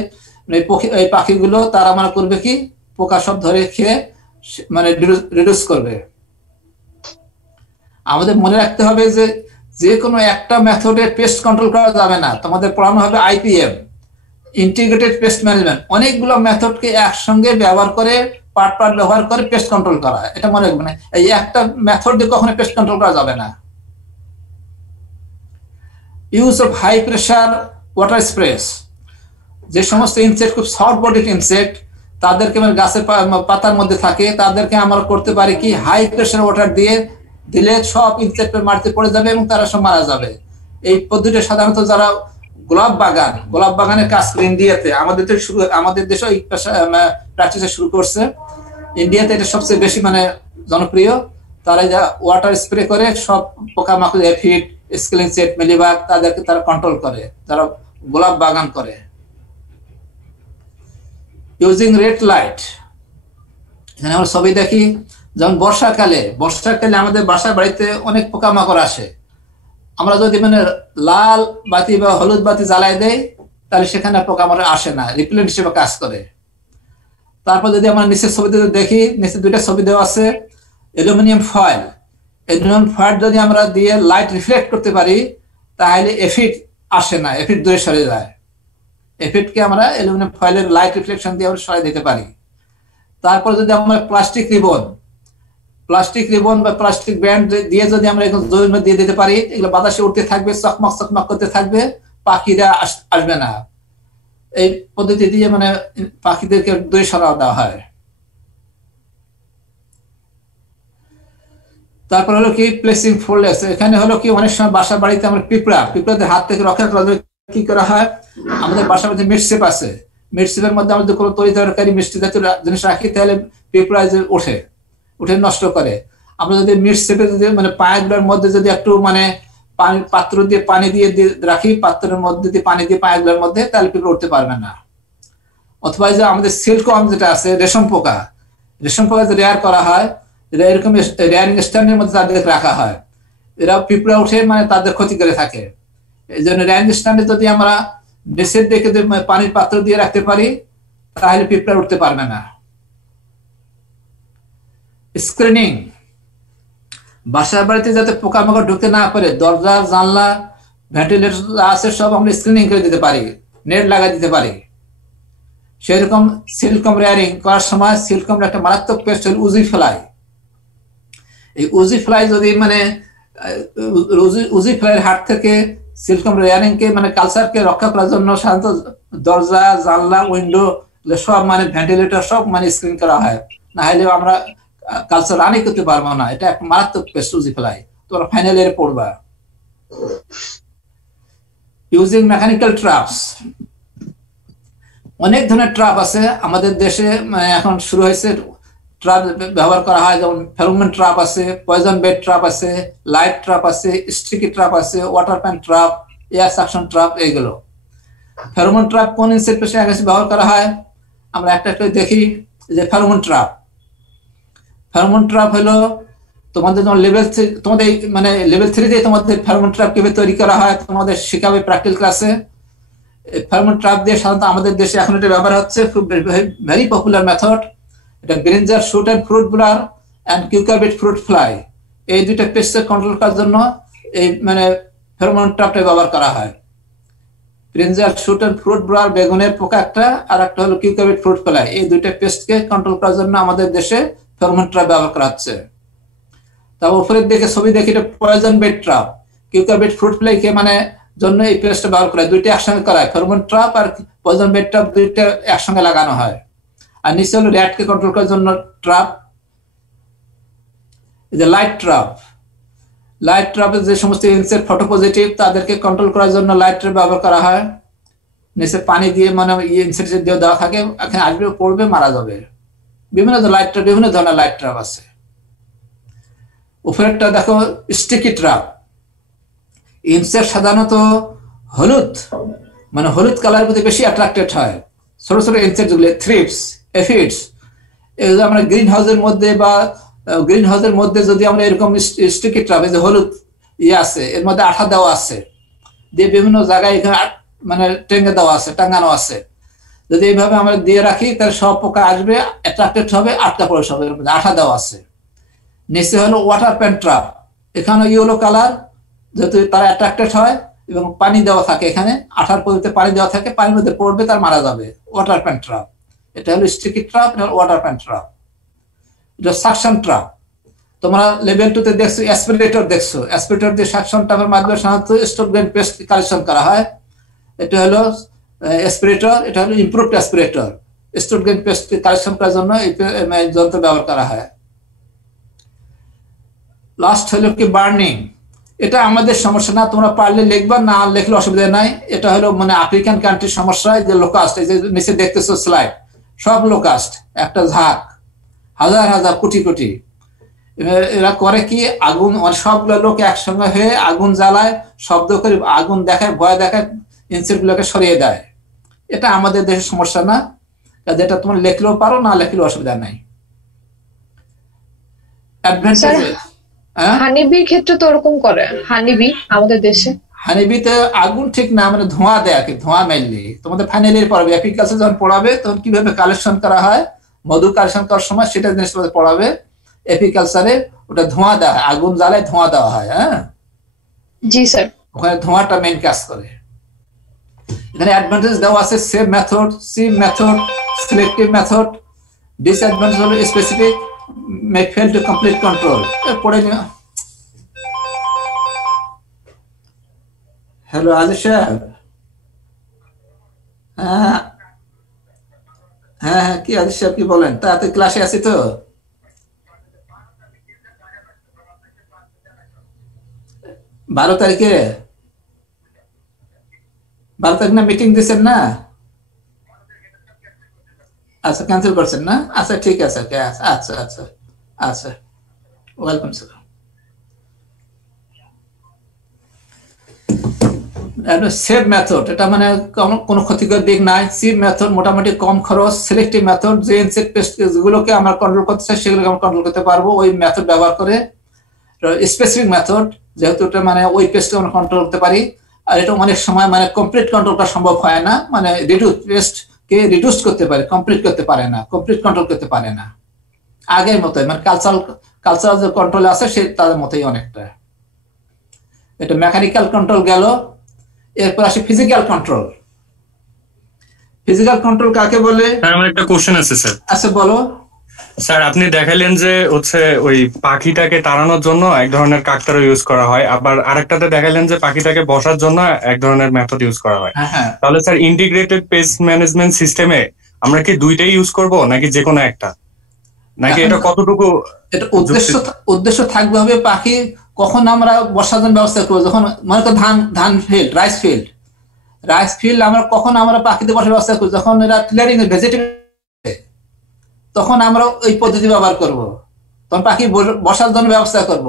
এই পাখিগুলো তারা মানে করবে কি, পোকা সব ধরে খেয়ে মানে রিডিউস করবে। আমাদের মনে রাখতে হবে যে কোনো একটা মেথডে পেস্ট কন্ট্রোল করা যাবে না, তোমাদের পড়ানো হবে IPM, ইন্টিগ্রেটেড পেস্ট ম্যানেজমেন্ট, অনেকগুলো মেথডকে একসঙ্গে ব্যবহার করে পার্ট ব্যবহার করে পেস্ট কন্ট্রোল করা, এটা মনে রাখবে না। এই একটা মেথড দিয়ে কখনো পেস্ট কন্ট্রোল করা যাবে না। Use of high pressure water sprays, যে সমস্ত ইনসেক্ট খুব সফট বডিড ইনসেক্ট, তাদেরকে মানে গাছের পাতার মধ্যে থাকে, তাদেরকে আমরা করতে পারি কি, হাই প্রেসার ওয়াটার দিলে সব ইনসেক্ট মাটিতে পড়ে যাবে এবং তারা সব মারা যাবে। এই পদ্ধতিটা সাধারণত যারা গোলাপ বাগানের কাজ করে ইন্ডিয়াতে, আমাদের দেশে এই প্র্যাকটিসে শুরু করছে, ইন্ডিয়াতে এটা সবচেয়ে বেশি মানে জনপ্রিয়। তারা যা ওয়াটার স্প্রে করে সব পোকামাকড়, এফিড, স্কেলিং সেট, মিলিবাগ, তাদেরকে তারা কন্ট্রোল করে, যারা গোলাপ বাগান করে। ইউজিং রেড লাইট, এখানে আমরা ছবি দেখি, যেমন বর্ষাকালে আমাদের বাড়িতে অনেক পোকামাকড় আসে, আমরা যদি মানে লাল বাতি বা হলুদ বাতি জ্বালাই দেই, তাহলে সেখানে পোকামাকড় আসে না, রিপেলেন্ট হিসেবে কাজ করে। তারপর যদি আমরা নিচের ছবিতে দেখি, নিচে দুইটা ছবি দেওয়া আছে, অ্যালুমিনিয়াম ফয়েল যদি আমরা দিয়ে লাইট রিফ্লেক্ট করতে পারি, তাহলে এফিড আসে না, এফিড দূরে সরে যায়। এফিডকে আমরা অ্যালুমিনিয়াম ফয়েলের লাইট রিফ্লেকশন দিয়ে আমরা সরাই দিতে পারি। তারপর যদি আমরা প্লাস্টিক রিবন বা প্লাস্টিক ব্যান্ড দিয়ে যদি আমরা জমির মধ্যে দিয়ে দিতে পারি, এগুলো বাতাসে উঠতে থাকবে, চকমক করতে থাকবে, পাখিরা আসবে না। এই পদ্ধতি দিয়ে মানে পাখিদেরকে দূরে সরাও দেওয়া হয়। তারপর হলো কি প্লেসিং ফোল্ডার্স, এখানে হলো কি অনেক সময় বাসা বাড়িতে আমরা পিঁপড়াদের হাত থেকে রক্ষা করার জন্য কি করা হয়, আমাদের বাসার মধ্যে মিটশেপ আছে, মিটশেপের মধ্যে আমরা যদি কোনো তরিতরকারি মিষ্টি জাতীয় জিনিস রাখি, তাহলে পিঁপড়া উঠে নষ্ট করে। আমরা যদি মিটশেপে যদি মানে পায়েগুলোর মধ্যে যদি একটু মানে পাত্র দিয়ে পানি দিয়ে রাখি, পাত্রের মধ্যে দিয়ে পানি দিয়ে পায়েগুলোর মধ্যে, তাহলে পিঁপড়া উঠতে পারবে না। অথবা যে আমাদের সিল্কওয়ার্ম যেটা আছে, রেশম পোকা যদি রেয়ার করা হয়, এরকম রেয়ারিং স্ট্যান্ডের মধ্যে তাদের রাখা হয়, এরা পিঁপড়া উঠে মানে তাদের ক্ষতি করে থাকে। এই জন্য রেয়ারিং স্ট্যান্ডে যদি আমরা নিচের দিকে পানির পাত্র দিয়ে রাখতে পারি, তাহলে পিঁপড়া উঠতে পারবে না। স্ক্রিনিং, বাসার বাড়িতে যাতে পোকামাকড় ঢুকতে না পারে, দরজা জানলা ভেন্টিলেটর আছে সব আমরা স্ক্রিনিং করে দিতে পারি, নেট লাগাই দিতে পারি। সেরকম সিলকম রেয়ারিং করার সময় সিলকম একটা মারাত্মক পেস্ট হল উজি ফ্লাই। এই উজি ফ্লাই যদি মানে উজি ফ্লাইয়ের হাত থেকে সিলকম রেয়ারিং কে মানে কালচারকে রক্ষা করার জন্য সাধারণত দরজা জানলা উইন্ডো সব মানে ভেন্টিলেটর সব মানে স্ক্রিন করা হয়, না হলে আমরা কালচার রানই করতে পারবো না। এটা একটা মারাত্মক পেস্ট উজি ফ্লাই, তোমরা ফাইনাল ইয়ারে পড়বা। ইউজিং মেকানিক্যাল ট্রাপস, অনেক ধরনের ট্রাপ আছে আমাদের দেশে, মানে এখন শুরু হয়েছে ট্রাপ ব্যবহার করা হয়, যেমন ফেরোমন ট্রাপ আছে, পয়জন বেড ট্রাপ আছে, লাইট ট্রাপ আছে, স্টিকি ট্রাপ আছে, water pan trap, air suction trap, এইগুলো। ফেরোমন ট্রাপ কোন ইনসেক্ট পেস্টে ব্যবহার করা হয় আমরা একটা একটা দেখি। যে ফেরোমন ট্রাপ, ফেরোমন ট্রাপ হলো তোমাদের যখন লেভেল তোমাদের মানে লেভেল 3-তে তোমাদের ফেরোমন ট্রাপ কিভাবে তৈরি করা হয় তোমাদের শেখাবে প্র্যাকটিক্যাল ক্লাসে। ফেরোমন ট্রাপ দিয়ে সাধারণত আমাদের দেশে এখন এটা ব্যবহার হচ্ছে, খুব ভেরি পপুলার মেথড। এটা brinjal shoot and fruit borer and cucurbit fruit fly, এই দুইটা পেস্টকে কন্ট্রোল করার জন্য এই মানে ফেরোমন ট্রাপটা ব্যবহার করা হয়। ব্রিঞ্জার শুট অ্যান্ড ফ্রুট ব্লার বেগুনের পোকা একটা, আর একটা হলো কিউকারবিট ফ্রুট ফ্লাই, এই দুইটা পেস্টকে কন্ট্রোল করার জন্য আমাদের দেশে ফেরোমন ট্রাপ ব্যবহার করা হচ্ছে। তারপর উপরের দিকে ছবি দেখি, এটা poison bait trap, cucurbit fruit ফ্লাইকে মানে জন্য এই পেস্টটা ব্যবহার করা হয়, দুইটা একসঙ্গে করা হয়। ফেরোমন ট্রাপ আর পয়জন বেড ট্রাপ দুইটা একসঙ্গে লাগানো হয়। আর নিচে হলো র্যাটকে কন্ট্রোল করার জন্য ট্রাপ। এই যে লাইট ট্রাপ, লাইট ট্রাপে যে সমস্ত ইনসেক্ট ফটো পজিটিভ তাদেরকে কন্ট্রোল করার জন্য লাইট ট্রাপ ব্যবহার করা হয়। নিচে পানি দিয়ে মানে ইনসেক্ট দিয়ে দেওয়া থাকে, এখানে আসবে পড়বে মারা যাবে। বিভিন্ন লাইট ট্রাপ, বিভিন্ন ধরনের লাইট ট্রাপ আছে। উপরেরটা দেখো স্টিকি ট্রাপ। ইনসেক্ট সাধারণত হলুদ মানে হলুদ কালারের প্রতি বেশি অ্যাট্রাক্টেড হয়। ছোট ছোট ইনসেক্ট যেগুলো থ্রিপস, এফিডস, এগুলো আমরা গ্রিন হাউসের মধ্যে বা গ্রিন হাউসের মধ্যে যদি আমরা এরকম স্টিকি ট্রাপ, যে হলুদ আছে এর মধ্যে আঠা দেওয়া আছে দিয়ে বিভিন্ন জায়গায় এখানে মানে টেঙ্গে দেওয়া আছে, টাঙ্গানো আছে, যদি এইভাবে আমরা দিয়ে রাখি তাহলে সব পোকা আসবে, অ্যাট্রাক্টেড হবে, আটকা পড়ে সব, এর মধ্যে আঠা দেওয়া আছে। নিচে হলো ওয়াটার প্যান ট্রাপ, এখানে ইয়েলো কালার, যেহেতু তারা অ্যাট্রাক্টেড হয় এবং পানি দেওয়া থাকে, এখানে আঠার পদ্ধতিতে পানি দেওয়া থাকে, পানির মধ্যে পড়বে তার মারা যাবে, ওয়াটার প্যান ট্রাপ। এটা হলো স্টিকি ট্রাপ, এটা হলো ওয়াটার প্যান ট্রাপ। এটা সাকশন ট্রাপ, তোমরা লেভেল 2-তে দেখছো অ্যাসপিরেটর, দেখছো অ্যাসপিরেটর দিয়ে সাকশন ট্রাপের মাধ্যমে সাধারণত স্টোভ গ্রেন পেস্ট কালেকশন করা হয়। এটা হলো অ্যাসপিরেটর, এটা হলো improved aspirator, stored grain pest collection করার জন্য এই যন্ত্র ব্যবহার করা হয়। লাস্ট হলো কি বার্নিং, এটা আমাদের সমস্যা না, তোমরা পারলে লিখবা, না লিখলে অসুবিধা নাই। এটা হলো মানে আফ্রিকান কান্ট্রির সমস্যা। যে লোকাস্ট, এই যে নিচে দেখতেছো স্লাইড, সব লোকাস্ট একটা ঝাঁক, হাজার হাজার কোটি কোটি। এরা করে কি, আগুন সবগুলো লোক একসঙ্গে হয়ে আগুন জ্বালায়, শব্দ করে আগুন দেখায়, ভয় দেখায়, ইনসেক্ট গুলোকে সরিয়ে দেয়। এটা আমাদের দেশের সমস্যা না, যেটা তোমরা লিখলেও পারো, না লিখলেও অসুবিধা নাই। হানিবির ক্ষেত্রে তো ওরকম করে, হানিবি আমাদের দেশে। হানিবিতে আগুন ঠিক না, মানে ধোঁয়া দেয়, কি ধোঁয়া মেনলি। তোমাদের ফাইনাল ইয়ার পড়াবে, এপিকালচার যখন পড়াবে তখন কিভাবে কালেকশন করা হয়, মধু কালেকশন করার সময় সেটা জিনিস তোমাদের পড়াবে। এপিকালচারে ওটা ধোঁয়া দেওয়া হয়, আগুন জ্বালায় ধোঁয়া দেওয়া হয়। হ্যাঁ জি স্যার, ওখানে ধোঁয়াটা মেইন কাজ করে। এখানে অ্যাডভান্টেজ দেওয়া আছে, safe method, sieve method, selective method. Disadvantage হলো specific, may fail to complete control. পড়ে নিও। হ্যালো আজিজ সাহেব। হ্যাঁ হ্যাঁ হ্যাঁ, কি আজিজ সাহেব কি বলেন? তাতে ক্লাসে আছি তো। বারো তারিখে না মিটিং দিচ্ছেন না? আচ্ছা ক্যান্সেল করছেন না? আচ্ছা ঠিক আছে, আচ্ছা আচ্ছা আচ্ছা, ওয়েলকাম স্যার। সেভ মেথড, এটা মানে কোনো ক্ষতিকর দিক নাই। সিভ মেথড মোটামুটি কম খরচ। সিলেক্টিভ মেথড, যে ইনসেক্ট পেস্ট যেগুলোকে আমরা কন্ট্রোল করতে চাই সেগুলোকে আমরা কন্ট্রোল করতে পারবো ওই মেথড ব্যবহার করে। স্পেসিফিক মেথড, যেহেতু এটা মানে ওই পেস্টকে আমরা কন্ট্রোল করতে পারি, আর এটা অনেক সময় মানে কমপ্লিট কন্ট্রোল করা সম্ভব হয় না, মানে পেস্টকে রিডিউস করতে পারে, কমপ্লিট করতে পারে না, কমপ্লিট কন্ট্রোল করতে পারে না আগের মতোই, মানে কালচারাল যে কন্ট্রোল আছে সে তাদের মতোই অনেকটা। এটা মেকানিক্যাল কন্ট্রোল গেল। এরপর আসে ফিজিক্যাল কন্ট্রোল। ফিজিক্যাল কন্ট্রোল কাকে বলে? স্যার আমার একটা কোশ্চেন আছে স্যার। আচ্ছা বলো। স্যার আপনি দেখালেন যে হচ্ছে ওই পাখিটাকে তাড়ানোর জন্য এক ধরনের কাকতাড়ু ইউজ করা হয়, আবার আরেকটাতে দেখালেন যে পাখিটাকে বসার জন্য এক ধরনের মেথড ইউজ করা হয়। হ্যাঁ, তাহলে স্যার ইন্টিগ্রেটেড পেস্ট ম্যানেজমেন্ট সিস্টেমে আমরা কি দুইটাই ইউজ করব নাকি যে কোনো একটা, নাকি এটা কতটুকু? এটা উদ্দেশ্য থাকবে হবে পাখি কখন আমরা বসার জন্য ব্যবস্থা করবো, যখন মনে করো ধান ফিল্ড, রাইস ফিল্ড আমরা কখন আমরা পাখিতে বসার ব্যবস্থা করবো, যখন এরা ক্লিয়ারিং ভেজিটেবল তখন আমরা ওই পদ্ধতি ব্যবহার করব, তখন পাখি বসার জন্য ব্যবস্থা করব।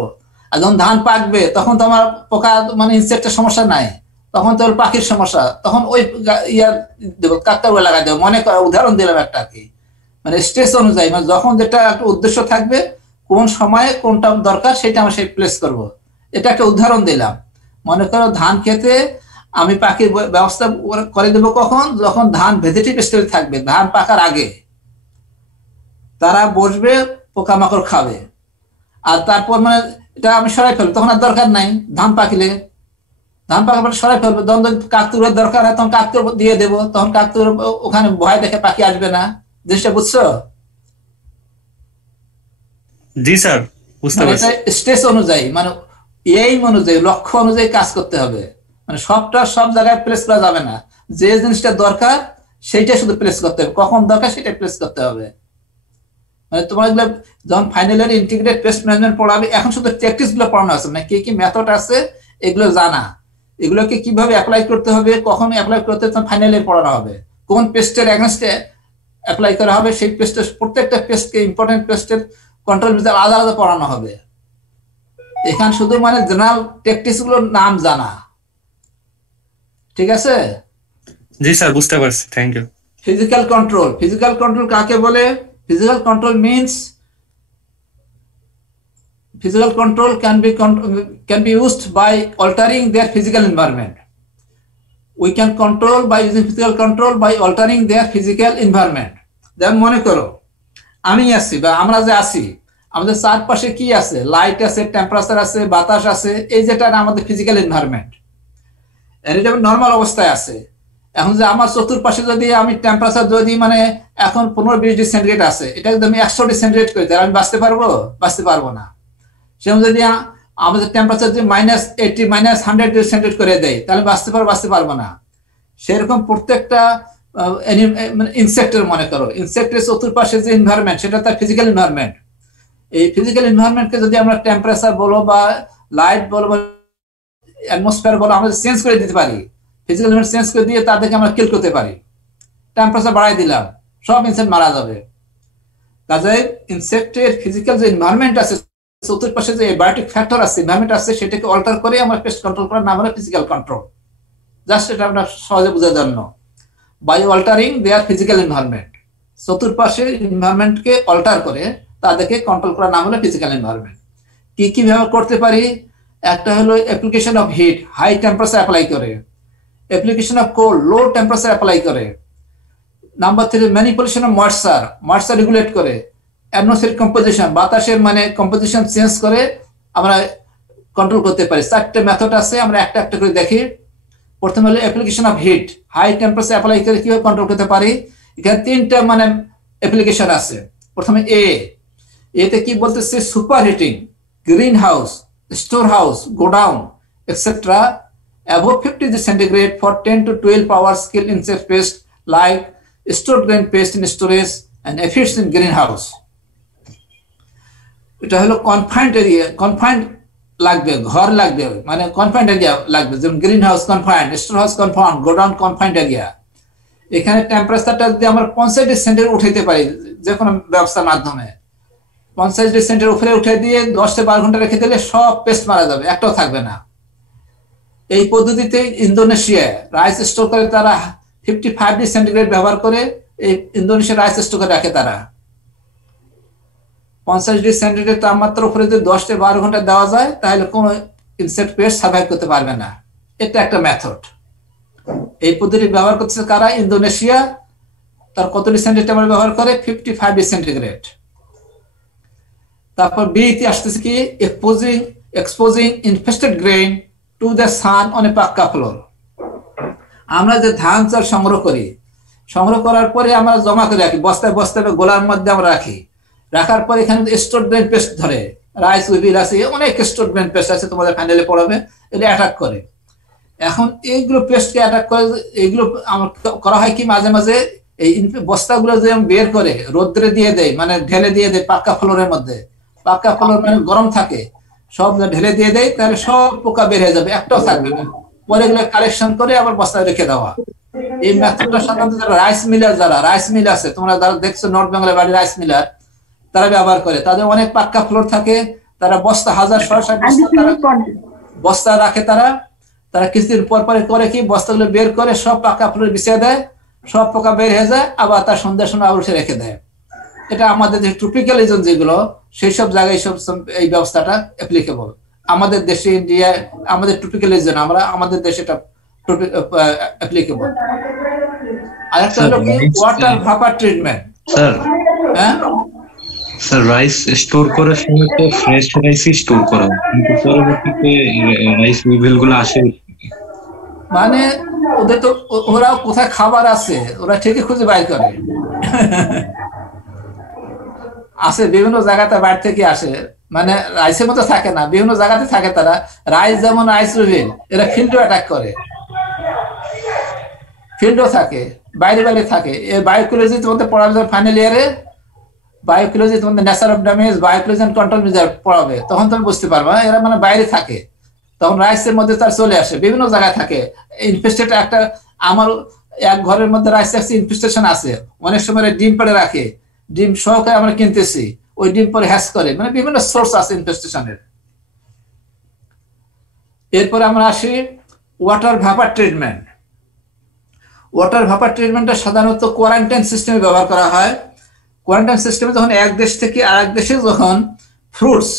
আর যখন ধান পাকবে তখন তো আমার পোকা মানে ইনসেক্টের সমস্যা নাই, তখন তো পাখির সমস্যা, তখন ওই ইয়ার দেবো, কাকতাড়ুয়া লাগাই দেবো। মনে করো উদাহরণ দিলাম একটা কি, মানে স্টেজ অনুযায়ী, মানে যখন যেটা একটা উদ্দেশ্য থাকবে, কোন সময়ে কোনটা দরকার সেটা আমরা সেই প্লেস করব। এটা একটা উদাহরণ দিলাম। মনে করো ধান খেতে আমি পাখির ব্যবস্থা করে দেবো কখন, যখন ধান ভেজিটেটিভ স্টেজে থাকবে, ধান পাকার আগে তারা বসবে, পোকামাকড় খাবে, আর তারপর মানে এটা আমি সরাই ফেলবো, তখন আর দরকার নাই। ধান পাকার পরে সরাই ফেলবো, যখন কাকতুরের দরকার হয় তখন কাকতুর দিয়ে দেবো, তখন কাকতুর ওখানে ভয় দেখে পাখি আসবে না। জিনিসটা বুঝছো? জি স্যার বুঝতে পারছি। স্টেজ অনুযায়ী মানে এইম অনুযায়ী, লক্ষ্য অনুযায়ী কাজ করতে হবে। মানে সব জায়গায় প্লেস করা যাবে না, যে জিনিসটা দরকার সেইটা শুধু প্লেস করতে হবে, কখন দরকার সেটা প্লেস করতে হবে। মানে তোমার এগুলো যখন final year integrated pest management পড়াবে, এখন শুধু টেকটিক্স গুলো পড়ানো আছে, মানে কি কি মেথড আছে এগুলো জানা, এগুলোকে কিভাবে অ্যাপ্লাই করতে হবে, কখন অ্যাপ্লাই করতে হবে, ফাইনাল ইয়ার পড়ানো হবে। কোন পেস্টের এগেইনস্টে অ্যাপ্লাই করা হবে, সেই পেস্টের প্রত্যেকটা পেস্টকে, ইম্পর্টেন্ট পেস্টের কন্ট্রোল ভিতরে আলাদা আলাদা পড়ানো হবে। এখানে শুধু মানে জেনারেল টেকটিক্স গুলোর নাম জানা, ঠিক আছে? জি স্যার বুঝতে পারছি, থ্যাংক ইউ। ফিজিক্যাল কন্ট্রোল কাকে বলে? Physical control means physical control can be used by altering their physical environment. We can control by using physical control by altering their physical environment. যেমন মনে করো আমি আছি বা আমরা যে আছি, আমাদের চারপাশে কি আছে, লাইট আছে, টেম্পারেচার আছে, বাতাস আছে, এই যেটা আমাদের ফিজিক্যাল এনভায়রনমেন্ট, এটা নর্মাল অবস্থায় আছে। এখন যে আমার চতুর্পাশে যদি আমি টেম্পারেচার যদি মানে এখন 15-20 ডিগ্রি সেন্টিগ্রেড আছে, এটা যদি আমি 100 ডিগ্রি সেন্টিগ্রেড করে দিই, আমি বাঁচতে পারবো না। সেরকম যদি আমাদের টেম্পারেচার যদি -80 -100 ডিগ্রি সেন্টিগ্রেড করে দেয়, তাহলে বাঁচতে পারবো না। সেরকম প্রত্যেকটা ইনসেক্টের, মনে করো ইনসেক্টের চতুর্পাশে যে এনভায়রনমেন্ট, সেটা তার ফিজিক্যাল এনভায়রনমেন্ট। এই ফিজিক্যাল এনভায়রনমেন্টকে যদি আমরা টেম্পারেচার বলো বা লাইট বলো বা অ্যাটমসফিয়ার বলো, আমরা চেঞ্জ করে দিতে পারি, ফিজিক্যাল এনভায়রনমেন্ট চেঞ্জ করে দিয়ে তাদেরকে আমরা কিল করতে পারি। টেম্পারেচার বাড়াই দিলাম, সব ইনসেক্ট মারা যাবে। কাজে ইনসেক্টের ফিজিক্যাল যে এনভায়রনমেন্ট আছে, চতুর্পাশে যে বায়োটিক ফ্যাক্টর আছে, এনভায়রনমেন্ট আছে, সেটাকে অল্টার করে আমরা পেস্ট কন্ট্রোল করার নাম হলো ফিজিক্যাল কন্ট্রোল। জাস্ট এটা আমরা সহজে বোঝার জন্য, by altering their physical environment, চতুর্পাশে এনভায়রনমেন্টকে অল্টার করে তাদেরকে কন্ট্রোল করার নাম হলো ফিজিক্যাল এনভায়রনমেন্ট। কি কি ব্যবহার করতে পারি? একটা হলো application of heat, high temperature apply করে। Application of cold, low temperature apply করে। Number 3, manipulation of moisture regulate করে। অ্যাটমসফিয়ারিক কম্পোজিশন, বাতাসের মানে কম্পোজিশন চেঞ্জ করে আমরা কন্ট্রোল করতে পারি। 4টে মেথড আছে, আমরা একটা একটা করে দেখি। প্রথমে হলো application of heat, high temperature apply করে কিভাবে কন্ট্রোল করতে পারি। এখানে 3টা মানে অ্যাপ্লিকেশন আছে। প্রথমে এতে কি বলতেছে, super heating, green house, store house, godown etcetera above 50 degrees centigrade for 10 to 12 hours kill insect pest like stored grain pest in storage and aphids in greenhouse. এটা হলো কনফাইন্ড এরিয়া, কনফাইন্ড লাগবে, ঘর লাগবে, মানে কনফাইন্ড এরিয়া লাগবে, যেমন green house confined, store house confined, godown confined area. এখানে টেম্পারেচারটা যদি আমরা 50 ডিগ্রি সেন্টিগ্রেড উঠাইতে পারি যে কোনো ব্যবস্থার মাধ্যমে, 50 ডিগ্রি সেন্টিগ্রেড উপরে উঠে দিয়ে 10 থেকে 12 ঘন্টা রেখে দিলে সব পেস্ট মারা যাবে, একটাও থাকবে না। এই পদ্ধতিতে ইন্দোনেশিয়া রাইস স্টোর করে, তারা 55 ডিগ্রি সেন্টিগ্রেড ব্যবহার করে এই ইন্দোনেশিয়া রাইস স্টোর করে রাখে। তারা 50 ডিগ্রি সেন্টিগ্রেড তাপমাত্রার উপরে যদি 10 থেকে 12 ঘন্টা দেওয়া যায়, তাহলে কোনো ইনসেক্ট পেস্ট সার্ভাইভ করতে পারবে না। এটা একটা মেথড। এই পদ্ধতি ব্যবহার করছে কারা? ইন্দোনেশিয়া। তার কত ডিগ্রি সেন্টিগ্রেড ব্যবহার করে? 55 ডিগ্রি সেন্টিগ্রেড। তারপর বিতে আসতেছে কি, exposing infested grain to the sun on a পাক্কা ফ্লোর। আমরা যে ধান চাল সংগ্রহ করি, সংগ্রহ করার পরে আমরা জমা করে রাখি, বস্তায় বস্তায় গোলার মধ্যে আমরা রাখি। রাখার পরে এখানে স্টোর ব্রেন পেস্ট ধরে, রাইস উইভিল আছে, অনেক স্টোর ব্রেন পেস্ট আছে, তোমাদের ফাইনালে পড়াবে, এটা অ্যাটাক করে। এখন এইগুলো পেস্টকে অ্যাটাক করে, এইগুলো আমার করা হয় কি মাঝে মাঝে এই বস্তাগুলো যে বের করে রোদ্রে দিয়ে দেয়, মানে ঢেলে দিয়ে দেয় পাক্কা ফ্লোরের মধ্যে, পাক্কা ফ্লোর মানে গরম থাকে, সব ঢেলে দিয়ে দেয়, তাহলে সব পোকা বের হয়ে যাবে, একটাও থাকবে না। পরে এগুলো কালেকশন করে আবার বস্তায় রেখে দেওয়া। এই মেথডটা সাধারণত যারা রাইস মিলার, যারা রাইস মিল আছে, তোমরা যারা দেখছো নর্থ বেঙ্গলের বাড়ি রাইস মিলার, তারা ব্যবহার করে। তাদের অনেক পাক্কা ফ্লোর থাকে, তারা বস্তা 1000-600 বস্তা রাখে। তারা কিছুদিন পর পরে করে কি বস্তাগুলো বের করে সব পাক্কা ফ্লোরে বিছিয়ে দেয়, সব পোকা বের হয়ে যায়, আবার তার সন্ধ্যার সময় আবার রেখে দেয়। এটা আমাদের যে ট্রপিক্যাল রিজন যেগুলো, সেই সব জায়গায় সব এই ব্যবস্থাটা অ্যাপ্লিকেবল। আমাদের দেশে ইন্ডিয়ায় আমাদের ট্রপিক্যাল রিজন, আমরা আমাদের দেশে এটা অ্যাপ্লিকেবল। আরেকটা হলো কি ওয়াটার ভাপার ট্রিটমেন্ট। স্যার, হ্যাঁ স্যার রাইস স্টোর করার সময় তো ফ্রেশ রাইসই স্টোর করা হয়, কিন্তু পরবর্তীতে রাইস উইভেল গুলো আসে মানে ওদের তো ওরা কোথায় খাবার আছে ওরা ঠিকই খুঁজে বাইর করে। আসে বিভিন্ন জায়গাতে বাইরে থেকে আসে, মানে রাইসের মতো থাকে না, বিভিন্ন জায়গাতে থাকে তারা। রাইস যেমন রাইস উইভেল, এরা ফিল্ডও অ্যাটাক করে, ফিল্ডও থাকে, বাইরে বাইরে থাকে। এই বায়োকোলজি তোমাদের পড়াবে ফাইনাল ইয়ারে, বায়োকোলজি তোমাদের nature of damage, bioecology and control measure পড়াবে, তখন তুমি বুঝতে পারবে এরা মানে বাইরে থাকে। তখন রাইসের মধ্যে তার চলে আসে, বিভিন্ন জায়গায় থাকে। ইনফেস্টেড একটা আমার এক ঘরের মধ্যে রাইস ইনফেস্টেশন আছে, অনেক সময় ডিম পেড়ে রাখে, ডিম সহকারে আমরা কিনতেছি, ওই ডিম পরে হ্যাশ করে, মানে বিভিন্ন সোর্স আছে ইনফেস্টেশনের। এরপরে আমরা আসি ওয়াটার ভাপার ট্রিটমেন্ট। ওয়াটার ভাপার ট্রিটমেন্টটা সাধারণত কোয়ারেন্টাইন সিস্টেমে ব্যবহার করা হয়। কোয়ারেন্টাইন সিস্টেমে যখন এক দেশ থেকে আরেক দেশে যখন ফ্রুটস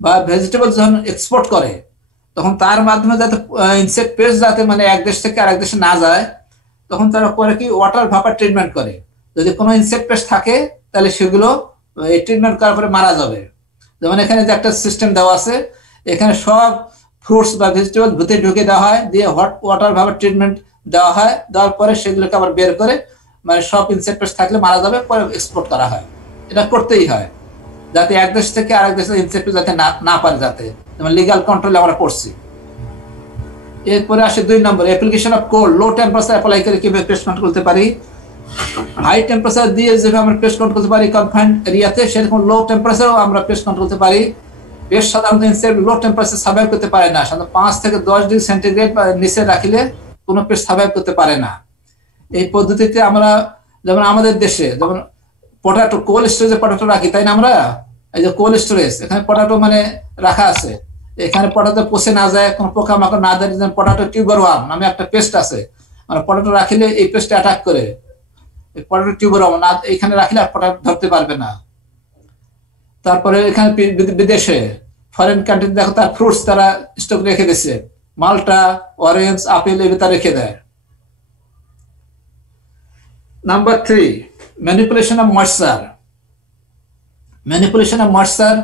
বা ভেজিটেবল যখন এক্সপোর্ট করে, তখন তার মাধ্যমে যাতে ইনসেক্ট পেস্ট যাতে মানে এক দেশ থেকে আরেক দেশে না যায়, তখন তারা করে কি ওয়াটার ভাপার ট্রিটমেন্ট করে। যদি কোনো ইনসেক্ট পেস্ট থাকে তাহলে সেগুলো এই ট্রিটমেন্ট করার পরে মারা যাবে। যেমন এখানে যে একটা সিস্টেম দেওয়া আছে, এখানে সব ফ্রুটস বা ভেজিটেবল ভিতরে ঢুকে দেওয়া হয়, দিয়ে ওয়াটার ভাপার ট্রিটমেন্ট দেওয়া হয়, দেওয়ার পরে সেগুলোকে আবার বের করে মানে সব ইনসেক্ট পেস্ট থাকলে মারা যাবে, পরে এক্সপোর্ট করা হয়। এটা করতেই হয় যাতে এক দেশ থেকে আরেক দেশে ইনসেক্ট পেস্ট যাতে না পারে, যাতে যেমন লিগাল কন্ট্রোলে আমরা করছি। এরপরে আসে 2 নম্বর, application of cold low temperature apply করে কিভাবে পেস্ট কন্ট্রোল করতে পারি। হাই টেম্পারেচার দিয়ে যেভাবে আমরা পেস্ট কন্ট্রোল করতে পারি কনফাইন্ড এরিয়াতে, সেরকম লো টেম্পারেচারও আমরা পেস্ট কন্ট্রোল করতে পারি। পেস্ট সাধারণত ইনসেক্ট লো টেম্পারেচার সার্ভাইভ করতে পারে না, সাধারণত 5 থেকে 10 ডিগ্রি সেন্টিগ্রেড নিচে রাখলে কোনো পেস্ট সার্ভাইভ করতে পারে না। এই পদ্ধতিতে আমরা যেমন আমাদের দেশে যেমন পটাটো কোল্ড স্টোরেজে পটাটো রাখি, তাই না? আমরা এই যে কোল্ড স্টোরেজ, এখানে পটাটো মানে রাখা আছে, এখানে পটাটো পচে না যায়, কোনো পোকামাকড় না দেয়। পটাটো টিউবার ওয়ার্ম নামে একটা পেস্ট আছে, আমরা পটাটো রাখিলে এই পেস্টটা অ্যাটাক করে। পটাটো টিউবার ওয়ার্ম না এখানে রাখলে আর পটাটো ধরতে পারবে না। তারপরে এখানে বিদেশে ফরেন কান্ট্রি দেখো তার ফ্রুটস তারা স্টক রেখে দিচ্ছে, মাল্টা, অরেঞ্জ, আপেল এগুলো তারা রেখে দেয়। Number 3, manipulation of moisture. Manipulation of moisture,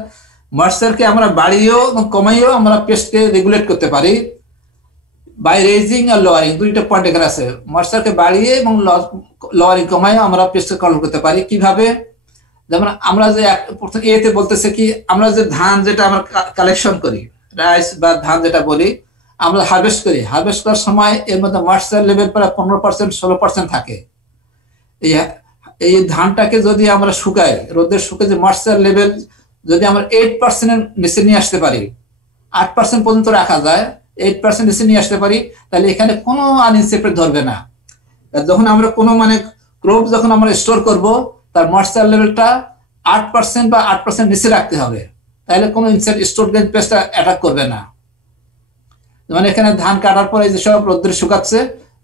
ময়েশ্চারকে আমরা বাড়িয়েও এবং কমাইয়েও আমরা পেস্টকে রেগুলেট করতে পারি। বাই রেজিং আর লোয়ারিং, দুইটা পয়েন্ট এখানে আছে। ময়েশ্চারকে বাড়িয়ে এবং লোয়ারিং কমাইয়েও আমরা পেস্টকে কন্ট্রোল করতে পারি। কিভাবে? যেমন আমরা যে প্রথম এতে বলতেছে কি, আমরা যে ধান যেটা আমরা কালেকশন করি, রাইস বা ধান যেটা বলি, আমরা হারভেস্ট করি, হারভেস্ট করার সময় এর মধ্যে ময়েশ্চার লেভেল প্রায় 15% 16% থাকে। এই ধানটাকে যদি আমরা শুকাই, রোদের শুকিয়ে যে ময়েশ্চার লেভেল যদি আমরা 8% নিচে নিয়ে আসতে পারি, 8% পর্যন্ত রাখা যায়, 8% নিচে নিয়ে আসতে পারি, তাহলে এখানে কোনো আনইনসেক্টেড ধরবে না। যখন আমরা কোনো মানে ক্রপ যখন আমরা স্টোর করব, তার ময়েশ্চার লেভেলটা 8% বা 8% নিচে রাখতে হবে, তাহলে কোনো ইনসেক্ট স্টোর পেস্টটা অ্যাটাক করবে না। যেমন এখানে ধান কাটার পরে যে সব রোদ্রে শুকাচ্ছে,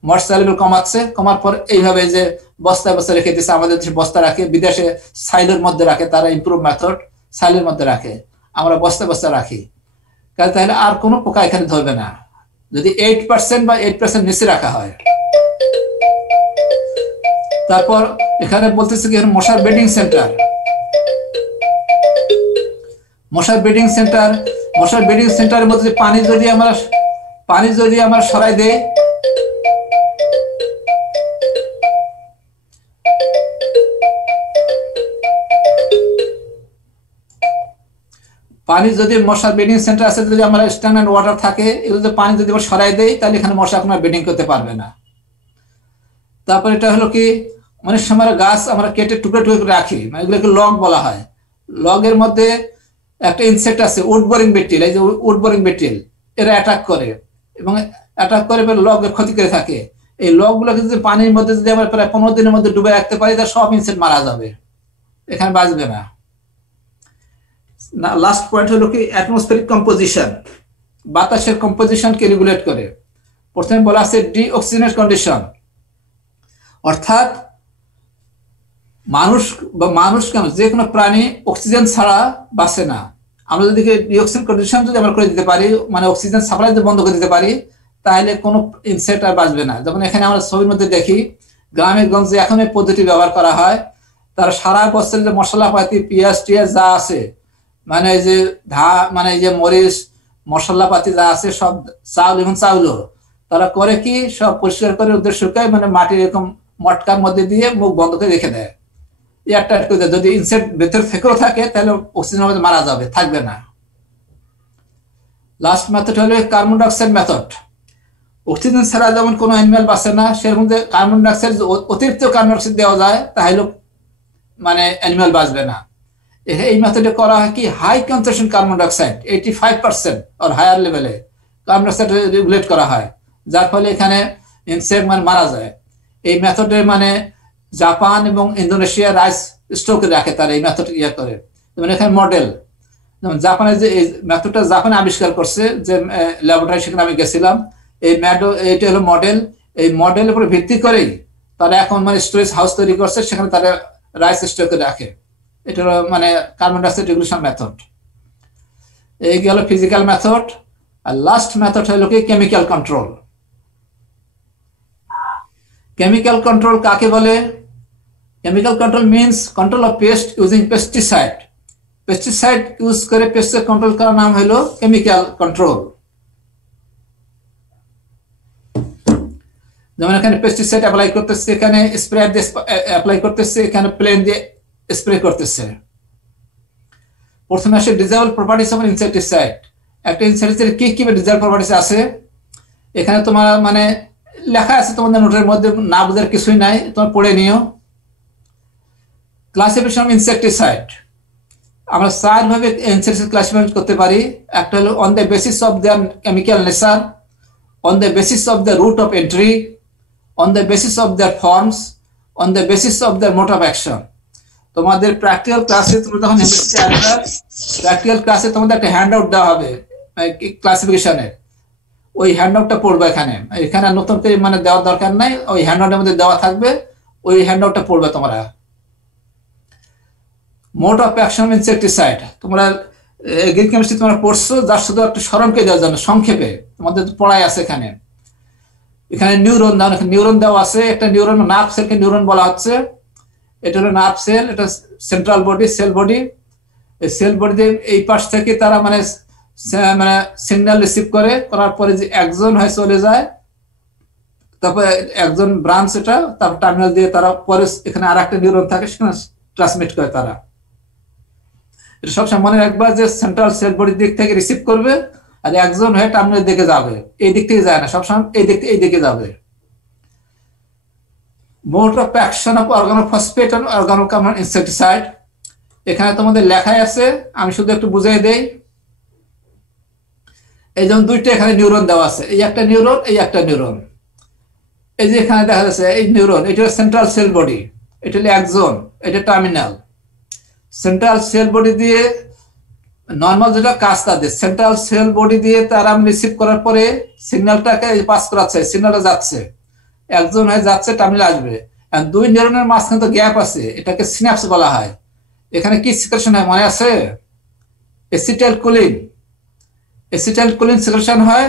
ময়েশ্চার লেভেল কমাচ্ছে, কমার পর এইভাবে যে বস্তায় বস্তা রেখে দিচ্ছে, আমাদের দেশে বস্তা রাখে, বিদেশে সাইলের মধ্যে রাখে, তারা ইমপ্রুভ মেথড সাইলের মধ্যে রাখে, আমরা বস্তা বস্তা রাখি, তাহলে আর কোনো পোকা এখানে ধরবে না যদি 8% বা 8% নিচে রাখা হয়। তারপর এখানে বলতেছে কি মশার বেডিং সেন্টার। মশার বেডিং সেন্টার, মশার বেডিং সেন্টারের মধ্যে পানি যদি আমরা সরাই দেই, পানি যদি মশার ব্রিডিং সেন্টার আছে, যদি আমরা স্ট্যান্ডার্ড ওয়াটার থাকে, এগুলো যদি পানি যদি আমরা সরাই দেই তাহলে এখানে মশা আপনার ব্রিডিং করতে পারবে না। তারপর এটা হলো কি, অনেক সময় গাছ আমরা কেটে টুকরো টুকরো করে রাখি, মানে এগুলোকে লগ বলা হয়। লগের মধ্যে একটা ইনসেক্ট আছে উড বোরিং বেটিল, এই যে উড বোরিং বেটিল, এরা অ্যাটাক করে এবং অ্যাটাক করে লগের ক্ষতি করে থাকে। এই লগগুলোকে যদি পানির মধ্যে যদি আমরা প্রায় 15 দিনের মধ্যে ডুবে রাখতে পারি, তাহলে সব ইনসেক্ট মারা যাবে, এখানে বাঁচবে না। লাস্ট পয়েন্ট হলো কি অ্যাটমসফিয়ারিক কম্পোজিশন, বাতাসের কম্পোজিশনকে রেগুলেট করে। প্রথমে বলা আছে ডিঅক্সিজেনেট কন্ডিশন, অর্থাৎ মানুষ কেন যে কোনো প্রাণী অক্সিজেন ছাড়া বাঁচে না। আমরা যদি ডিঅক্সিজেন কন্ডিশন যদি আমরা করে দিতে পারি, মানে অক্সিজেন সাপ্লাই যদি বন্ধ করে দিতে পারি, তাহলে কোনো ইনসেক্ট আর বাঁচবে না। যেমন এখানে আমরা ছবির মধ্যে দেখি গ্রামে গঞ্জে এখন এই পদ্ধতি ব্যবহার করা হয়। তারা সারা বছর যে মশলাপাতি পেঁয়াজ টিয়াজ যা আছে, মানে এই যে মানে এই যে মরিচ মশলাপাতি যা আছে সব, চাউল এবং চাউলও তারা করে কি সব পরিষ্কার করে ওদের শুকায়, মানে মাটির এরকম মটকার মধ্যে দিয়ে মুখ বন্ধ করে রেখে দেয়, এয়ারটাইট করে দেয়। যদি ইনসেক্ট ভেতরে থেকেও থাকে তাহলে অক্সিজেনের মধ্যে মারা যাবে, থাকবে না। লাস্ট মেথড হলো কার্বন ডাইঅক্সাইড মেথড। অক্সিজেন ছাড়া যেমন কোনো অ্যানিমাল বাঁচে না, সেরকম যে কার্বন ডাইঅক্সাইড অতিরিক্ত কার্বন ডাইঅক্সাইড দেওয়া যায় তাহলে মানে অ্যানিমাল বাঁচবে না। এই মেথডে করা হয় কি হাই কনসেন্ট্রেশন কার্বন ডাইঅক্সাইড 85% আর হায়ার লেভেলে কার্বন ডাইঅক্সাইড রেগুলেট করা হয়, যার ফলে এখানে ইনসেক্ট মানে মারা যায়। এই মেথডে মানে জাপান এবং ইন্দোনেশিয়া রাইস স্টকে রাখে, তারা এই মেথড ইয়ে করে। যেমন এখানে মডেল, যেমন জাপানের যে এই মেথডটা জাপানে আবিষ্কার করছে, যে ল্যাবরেটরি সেখানে আমি গেছিলাম, এইটা হলো মডেল। এই মডেলের উপরে ভিত্তি করেই তারা এখন মানে স্টোরেজ হাউস তৈরি করছে, সেখানে তারা রাইস স্টকে রাখে। এটা হলো মানে কার্বন ডাইঅক্সাইড রেগুলেশন মেথড। এই গেল ফিজিক্যাল মেথড। আর লাস্ট মেথড হলো কি কেমিক্যাল কন্ট্রোল। কেমিক্যাল কন্ট্রোল কাকে বলে? Chemical control means control of pest using pesticide. Pesticide use করে পেস্টের কন্ট্রোল করার নাম হলো কেমিক্যাল কন্ট্রোল। যেমন এখানে পেস্টিসাইড অ্যাপ্লাই করতেছে, এখানে স্প্রে অ্যাপ্লাই করতেছে, এখানে প্লেন দিয়ে স্প্রে করতেছে। প্রথমে আসে ডিজায়ারেবল প্রপার্টিজ অফ ইনসেক্টিসাইড। একটা ইনসেক্টিসাইডের কি কি ডিজায়ারেবল প্রপার্টিজ আছে এখানে তোমার মানে লেখা আছে তোমাদের নোটের মধ্যে, না বোঝার কিছুই নাই, তোমরা পড়ে নিও। ক্লাসিফিকেশন অফ ইনসেক্টিসাইড, আমরা 4 ভাবে ইনসেক্টিসাইড ক্লাসিফাই করতে পারি। একটা হলো on the basis of their chemical nature, on the basis of the route of entry, on the basis of their forms, on the basis of their mode of action. তোমাদের practical ক্লাসে তুমি যখন practical ক্লাসে তোমাদের একটা hand out দেওয়া হবে ক্লাসিফিকেশনের, ওই হ্যান্ড আউটটা পড়বে। এখানে নতুন করে মানে দেওয়ার দরকার নাই, ওই হ্যান্ড আউটের মধ্যে দেওয়া থাকবে, ওই হ্যান্ড আউটটা পড়বে তোমরা। মোড অফ অ্যাকশন ইনসেক্টিসাইড তোমরা এগ্রিকেমিস্ট্রি তোমরা পড়ছো, যার শুধু একটা স্মরণকে দেওয়ার জন্য সংক্ষেপে তোমাদের পড়াই আছে। এখানে নিউরন দেওয়া আছে। একটা নিউরন, নার্ভ সেলকে নিউরন বলা হচ্ছে। এটা হলো নার্ভ সেল, এটা সেন্ট্রাল বডি, সেল বডি। এই সেল বডিতে এই পাশ থেকে তারা মানে সিগন্যাল রিসিভ করার পরে যে একজন হয় চলে যায়, তারপরে একজন ব্রাঞ্চ, এটা তারপর টার্মিনাল দিয়ে তারা পরে এখানে আর একটা নিউরন থাকে, সেখানে ট্রান্সমিট করে তারা। এটা সবসময় মনে রাখবা যে সেন্ট্রাল সেল বডির দিক থেকে রিসিভ করবে, আর একজন হয়ে টার্মিনাল দিকে যাবে, এই দিক থেকে যায় না, সবসময় এই দিকে যাবে। Mode of action of organophosphate and organocarbon insecticide, এখানে তোমাদের লেখাই আছে, আমি শুধু একটু বুঝিয়ে দেই। এই যেমন দুইটা এখানে নিউরন দেওয়া আছে, এই একটা নিউরন, এই একটা নিউরন। এই যে এখানে দেখা যাচ্ছে এই নিউরন, এটা হলো সেন্ট্রাল সেল বডি, এটা হলো একজন, এটা টার্মিনাল। সেন্ট্রাল সেল বডি দিয়ে নর্মাল যেটা কাজ তাদের, সেন্ট্রাল সেল বডি দিয়ে তারা রিসিভ করার পরে সিগন্যালটাকে পাস করাচ্ছে, সিগন্যালটা যাচ্ছে, একজন হয়ে যাচ্ছে, টার্মিনাল আসবে। দুই নিউরনের মাঝখানে তো গ্যাপ আছে, এটাকে সিনাপস বলা হয়। এখানে কি সিক্রেশন হয় মনে আছে? অ্যাসিটাইলকোলিন সিক্রেশন হয়,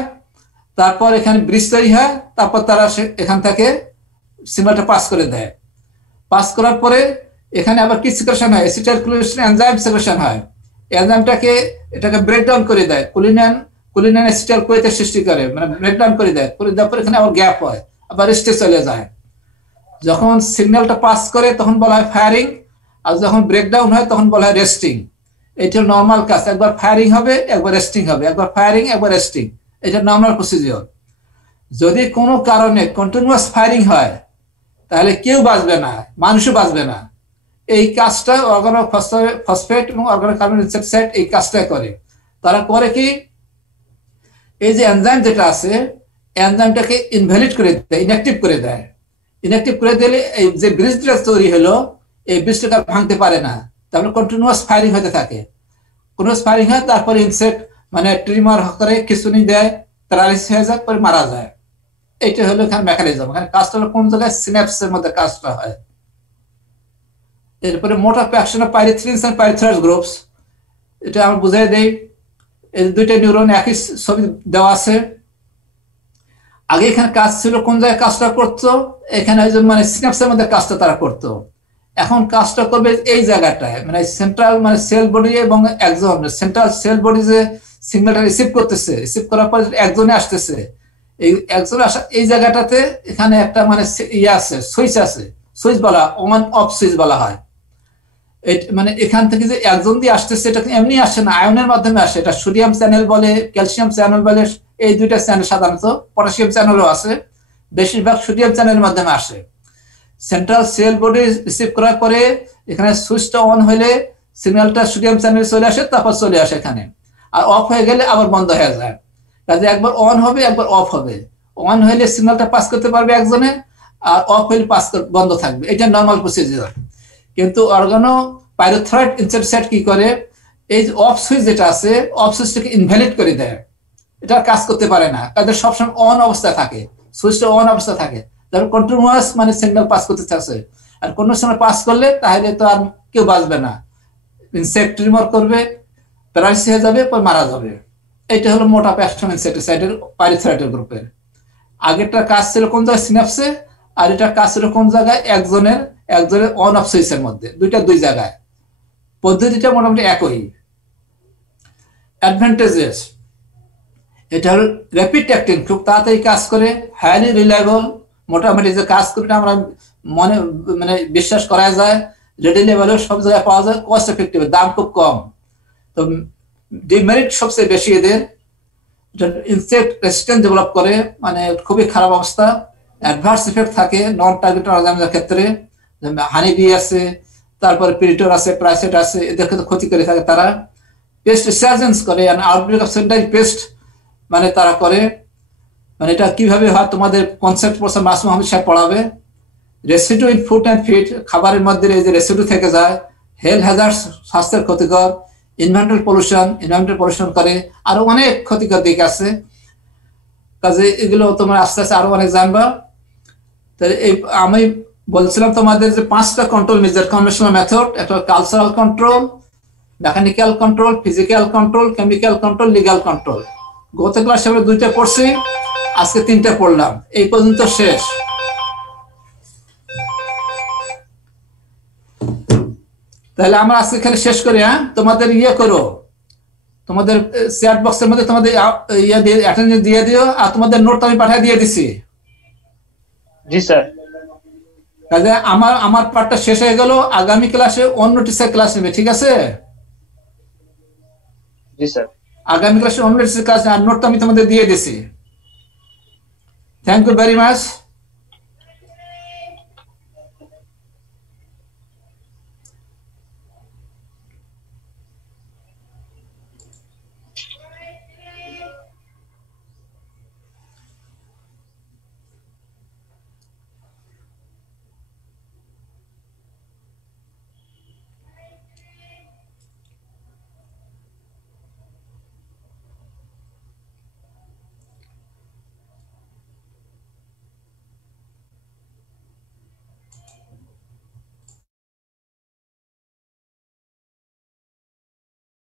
তারপর এখানে ব্রিজ তৈরি হয়, তারপর তারা এখান থেকে সিগন্যালটা পাস করে দেয়। পাস করার পরে এখানে আবার কি সিক্রেশন হয়? অ্যাসিটাইলকোলিন এনজাইম সিক্রেশন হয়। এনজাইমটাকে এটাকে ব্রেকডাউন করে দেয়, কোলিন অ্যাসিটাইলকোলিনের সৃষ্টি করে, মানে ব্রেকডাউন করে দেওয়ার পর এখানে আবার গ্যাপ হয়, আবার রেস্টে চলে যায়। যখন সিগন্যালটা পাস করে তখন বলা হয় ফায়ারিং, আর যখন ব্রেকডাউন হয় তখন বলা হয় রেস্টিং। এটা নর্মাল কাজ, একবার ফায়ারিং হবে একবার রেস্টিং হবে, একবার ফায়ারিং একবার রেস্টিং, এটা নর্মাল প্রসিডিওর। যদি কোনো কারণে কন্টিনিউয়াস ফায়ারিং হয় তাহলে কেউ বাঁচবে না, মানুষও বাঁচবে না। এই কাজটা অর্গানোফসফেট এবং অর্গানোকার্বন ইনসেক্টিসাইড এই কাজটা করে। তারা করে কি, এই যে এনজাইম যেটা আছে এনজাইমটাকে ইনভ্যালিড করে দেয়, ইনঅ্যাক্টিভ করে দেয়। ইনঅ্যাক্টিভ করে দিলে এই যে ব্রিজটা তৈরি হলো এই ব্রিজটাকে ভাঙতে পারে না, তারপরে কন্টিনিউয়াস ফায়ারিং হতে থাকে। কন্টিনিউয়াস ফায়ারিং হয়, তারপরে ইনসেক্ট মানে ট্রিমার করে খিঁচুনি দেয়, প্যারালাইসিস হয়ে যায়, পরে মারা যায়। এইটা হলো এখানে মেকানিজম। এখানে কাজটা হলো কোন জায়গায়, সিনাপসের মধ্যে কাজটা হয়। এরপরে mode of action of pyrethrins and pyrethroid groups, এটা আমরা বুঝাই দেই। এই দুইটা নিউরন একই ছবি দেওয়া আছে। আগে এখানে কাজ ছিল কোন জায়গায় কাজটা করতো, এখানে মানে সিনাপসের মধ্যে কাজটা তারা করতো। এখন কাজটা করবে এই জায়গাটায়, মানে সেন্ট্রাল মানে সেল বডি এবং একজন সেন্ট্রাল সেল বডি যে সিগন্যালটা রিসিভ করতেছে, রিসিভ করার পর একজনে আসতেছে, এই একজনে আসা এই জায়গাটাতে এখানে একটা মানে ইয়ে আছে, সুইচ আছে, সুইচ বলা অন অফ সুইচ বলা হয়। মানে এখান থেকে যে একজন দিয়ে আসতেছে এটা এমনি আসে না, আয়নের মাধ্যমে আসে। এটা সোডিয়াম চ্যানেল বলে, ক্যালসিয়াম চ্যানেল বলে, এই দুইটা চ্যানেল, সাধারণত পটাশিয়াম চ্যানেলও আছে, বেশিরভাগ সোডিয়াম চ্যানেলের মাধ্যমে আসে। সেন্ট্রাল সেল বডি রিসিভ করার পরে এখানে সুইচটা অন হলে সিগন্যালটা সোডিয়াম চ্যানেলে চলে আসে, তারপর চলে আসে এখানে, আর অফ হয়ে গেলে আবার বন্ধ হয়ে যায়। কাজে একবার অন হবে একবার অফ হবে। অন হইলে সিগন্যালটা পাস করতে পারবে একজনে, আর অফ হইলে বন্ধ থাকবে। এটা নর্মাল প্রসিডিওর। কিন্তু অর্গানো পাইরোথ্রয়েড ইনসেক্টিসাইড কি করে, এই যে অফ সুইচ যেটা আছে অফ সুইচটাকে ইনভ্যালিড করে দেয়, এটা কাজ করতে পারে না। তাদের সবসময় অন অবস্থায় থাকে, সুইচটা অন অবস্থায় থাকে, তারপর কন্টিনিউয়াস মানে সিগন্যাল পাস করতে চাচ্ছে। আর কোনো সময় পাস করলে তাহলে তো আর কেউ বাঁচবে না, ইনসেক্ট ট্রিমার করবে, প্যারালাইসিস হয়ে যাবে, পর মারা যাবে। এইটা হলো মোড অফ অ্যাকশন ইনসেক্টিসাইডের পাইরিথ্রয়েডের গ্রুপের। আগেরটা কাজ ছিল কোন জায়গায়, সিনাপসে, আর এটা কাজ ছিল কোন জায়গায়, একজনের অন অফ সুইচের মধ্যে, দুইটা দুই জায়গায়। পদ্ধতিটা মোটামুটি একই। অ্যাডভান্টেজেস, এটা হলো র্যাপিড অ্যাক্টিং, খুব তাড়াতাড়ি কাজ করে, হাইলি রিলায়েবল, মোটামুটি যে কাজ করে আমরা মনে মানে বিশ্বাস করা যায়, রেডিলেবল, সব জায়গায় পাওয়া যায়, কস্ট এফেক্টিভ, দাম খুব কম। তো ডিমেরিট সবচেয়ে বেশি এদের, ইনসেক্ট রেসিস্ট্যান্স ডেভেলপ করে, মানে খুবই খারাপ অবস্থা। অ্যাডভার্স ইফেক্ট থাকে নন টার্গেটেড অর্গানিজমের ক্ষেত্রে, হানি বি আছে, তারপরে প্রিডেটর আছে, প্রাইসেট আছে, এদের ক্ষেত্রে ক্ষতি করে থাকে তারা। পেস্ট রিসার্জেন্স করে, আউটব্রেক অফ সেন্টারি পেস্ট মানে তারা করে। মানে এটা কিভাবে হয় তোমাদের কনসেপ্ট প্রফেসর মাসুম আহমেদ সাহেব পড়াবে। রেসিডু ইন ফুড অ্যান্ড ফিড, খাবারের মধ্যে এই যে রেসিডু থেকে যায়, হেলথ হ্যাজার্ডস, স্বাস্থ্যের ক্ষতিকর, এনভায়রনমেন্টাল পলিউশন করে, আরো অনেক ক্ষতিকর দিক আছে। কাজে এগুলো তোমরা আস্তে আস্তে আরো অনেক জানবা। তাহলে এই আমি বলছিলাম তোমাদের যে 5টা কন্ট্রোল মেজার, কনভেনশনাল মেথড, একটা cultural control, mechanical control, physical control, chemical control, legal control. গত ক্লাসে আমরা 2টা পড়ছি, আজকে 3টা পড়লাম, এই পর্যন্ত শেষ। তাহলে আমরা আজকে এখানে শেষ করি। হ্যাঁ, তোমাদের ইয়ে করো, তোমাদের চ্যাট বক্সের মধ্যে তোমাদের ইয়ে দিয়ে অ্যাটেন্ডেন্স দিয়ে দিও, আর তোমাদের নোট আমি পাঠিয়ে দিয়ে দিছি। জি স্যার। কাজে আমার পার্টটা শেষ হয়ে গেল, আগামী ক্লাসে অন্য টিচার ক্লাস নেবে, ঠিক আছে? জি স্যার। আগামী ক্লাসে অন্য টিচার ক্লাস, আর নোটটা আমি তোমাদের দিয়ে দিছি। Thank you very much.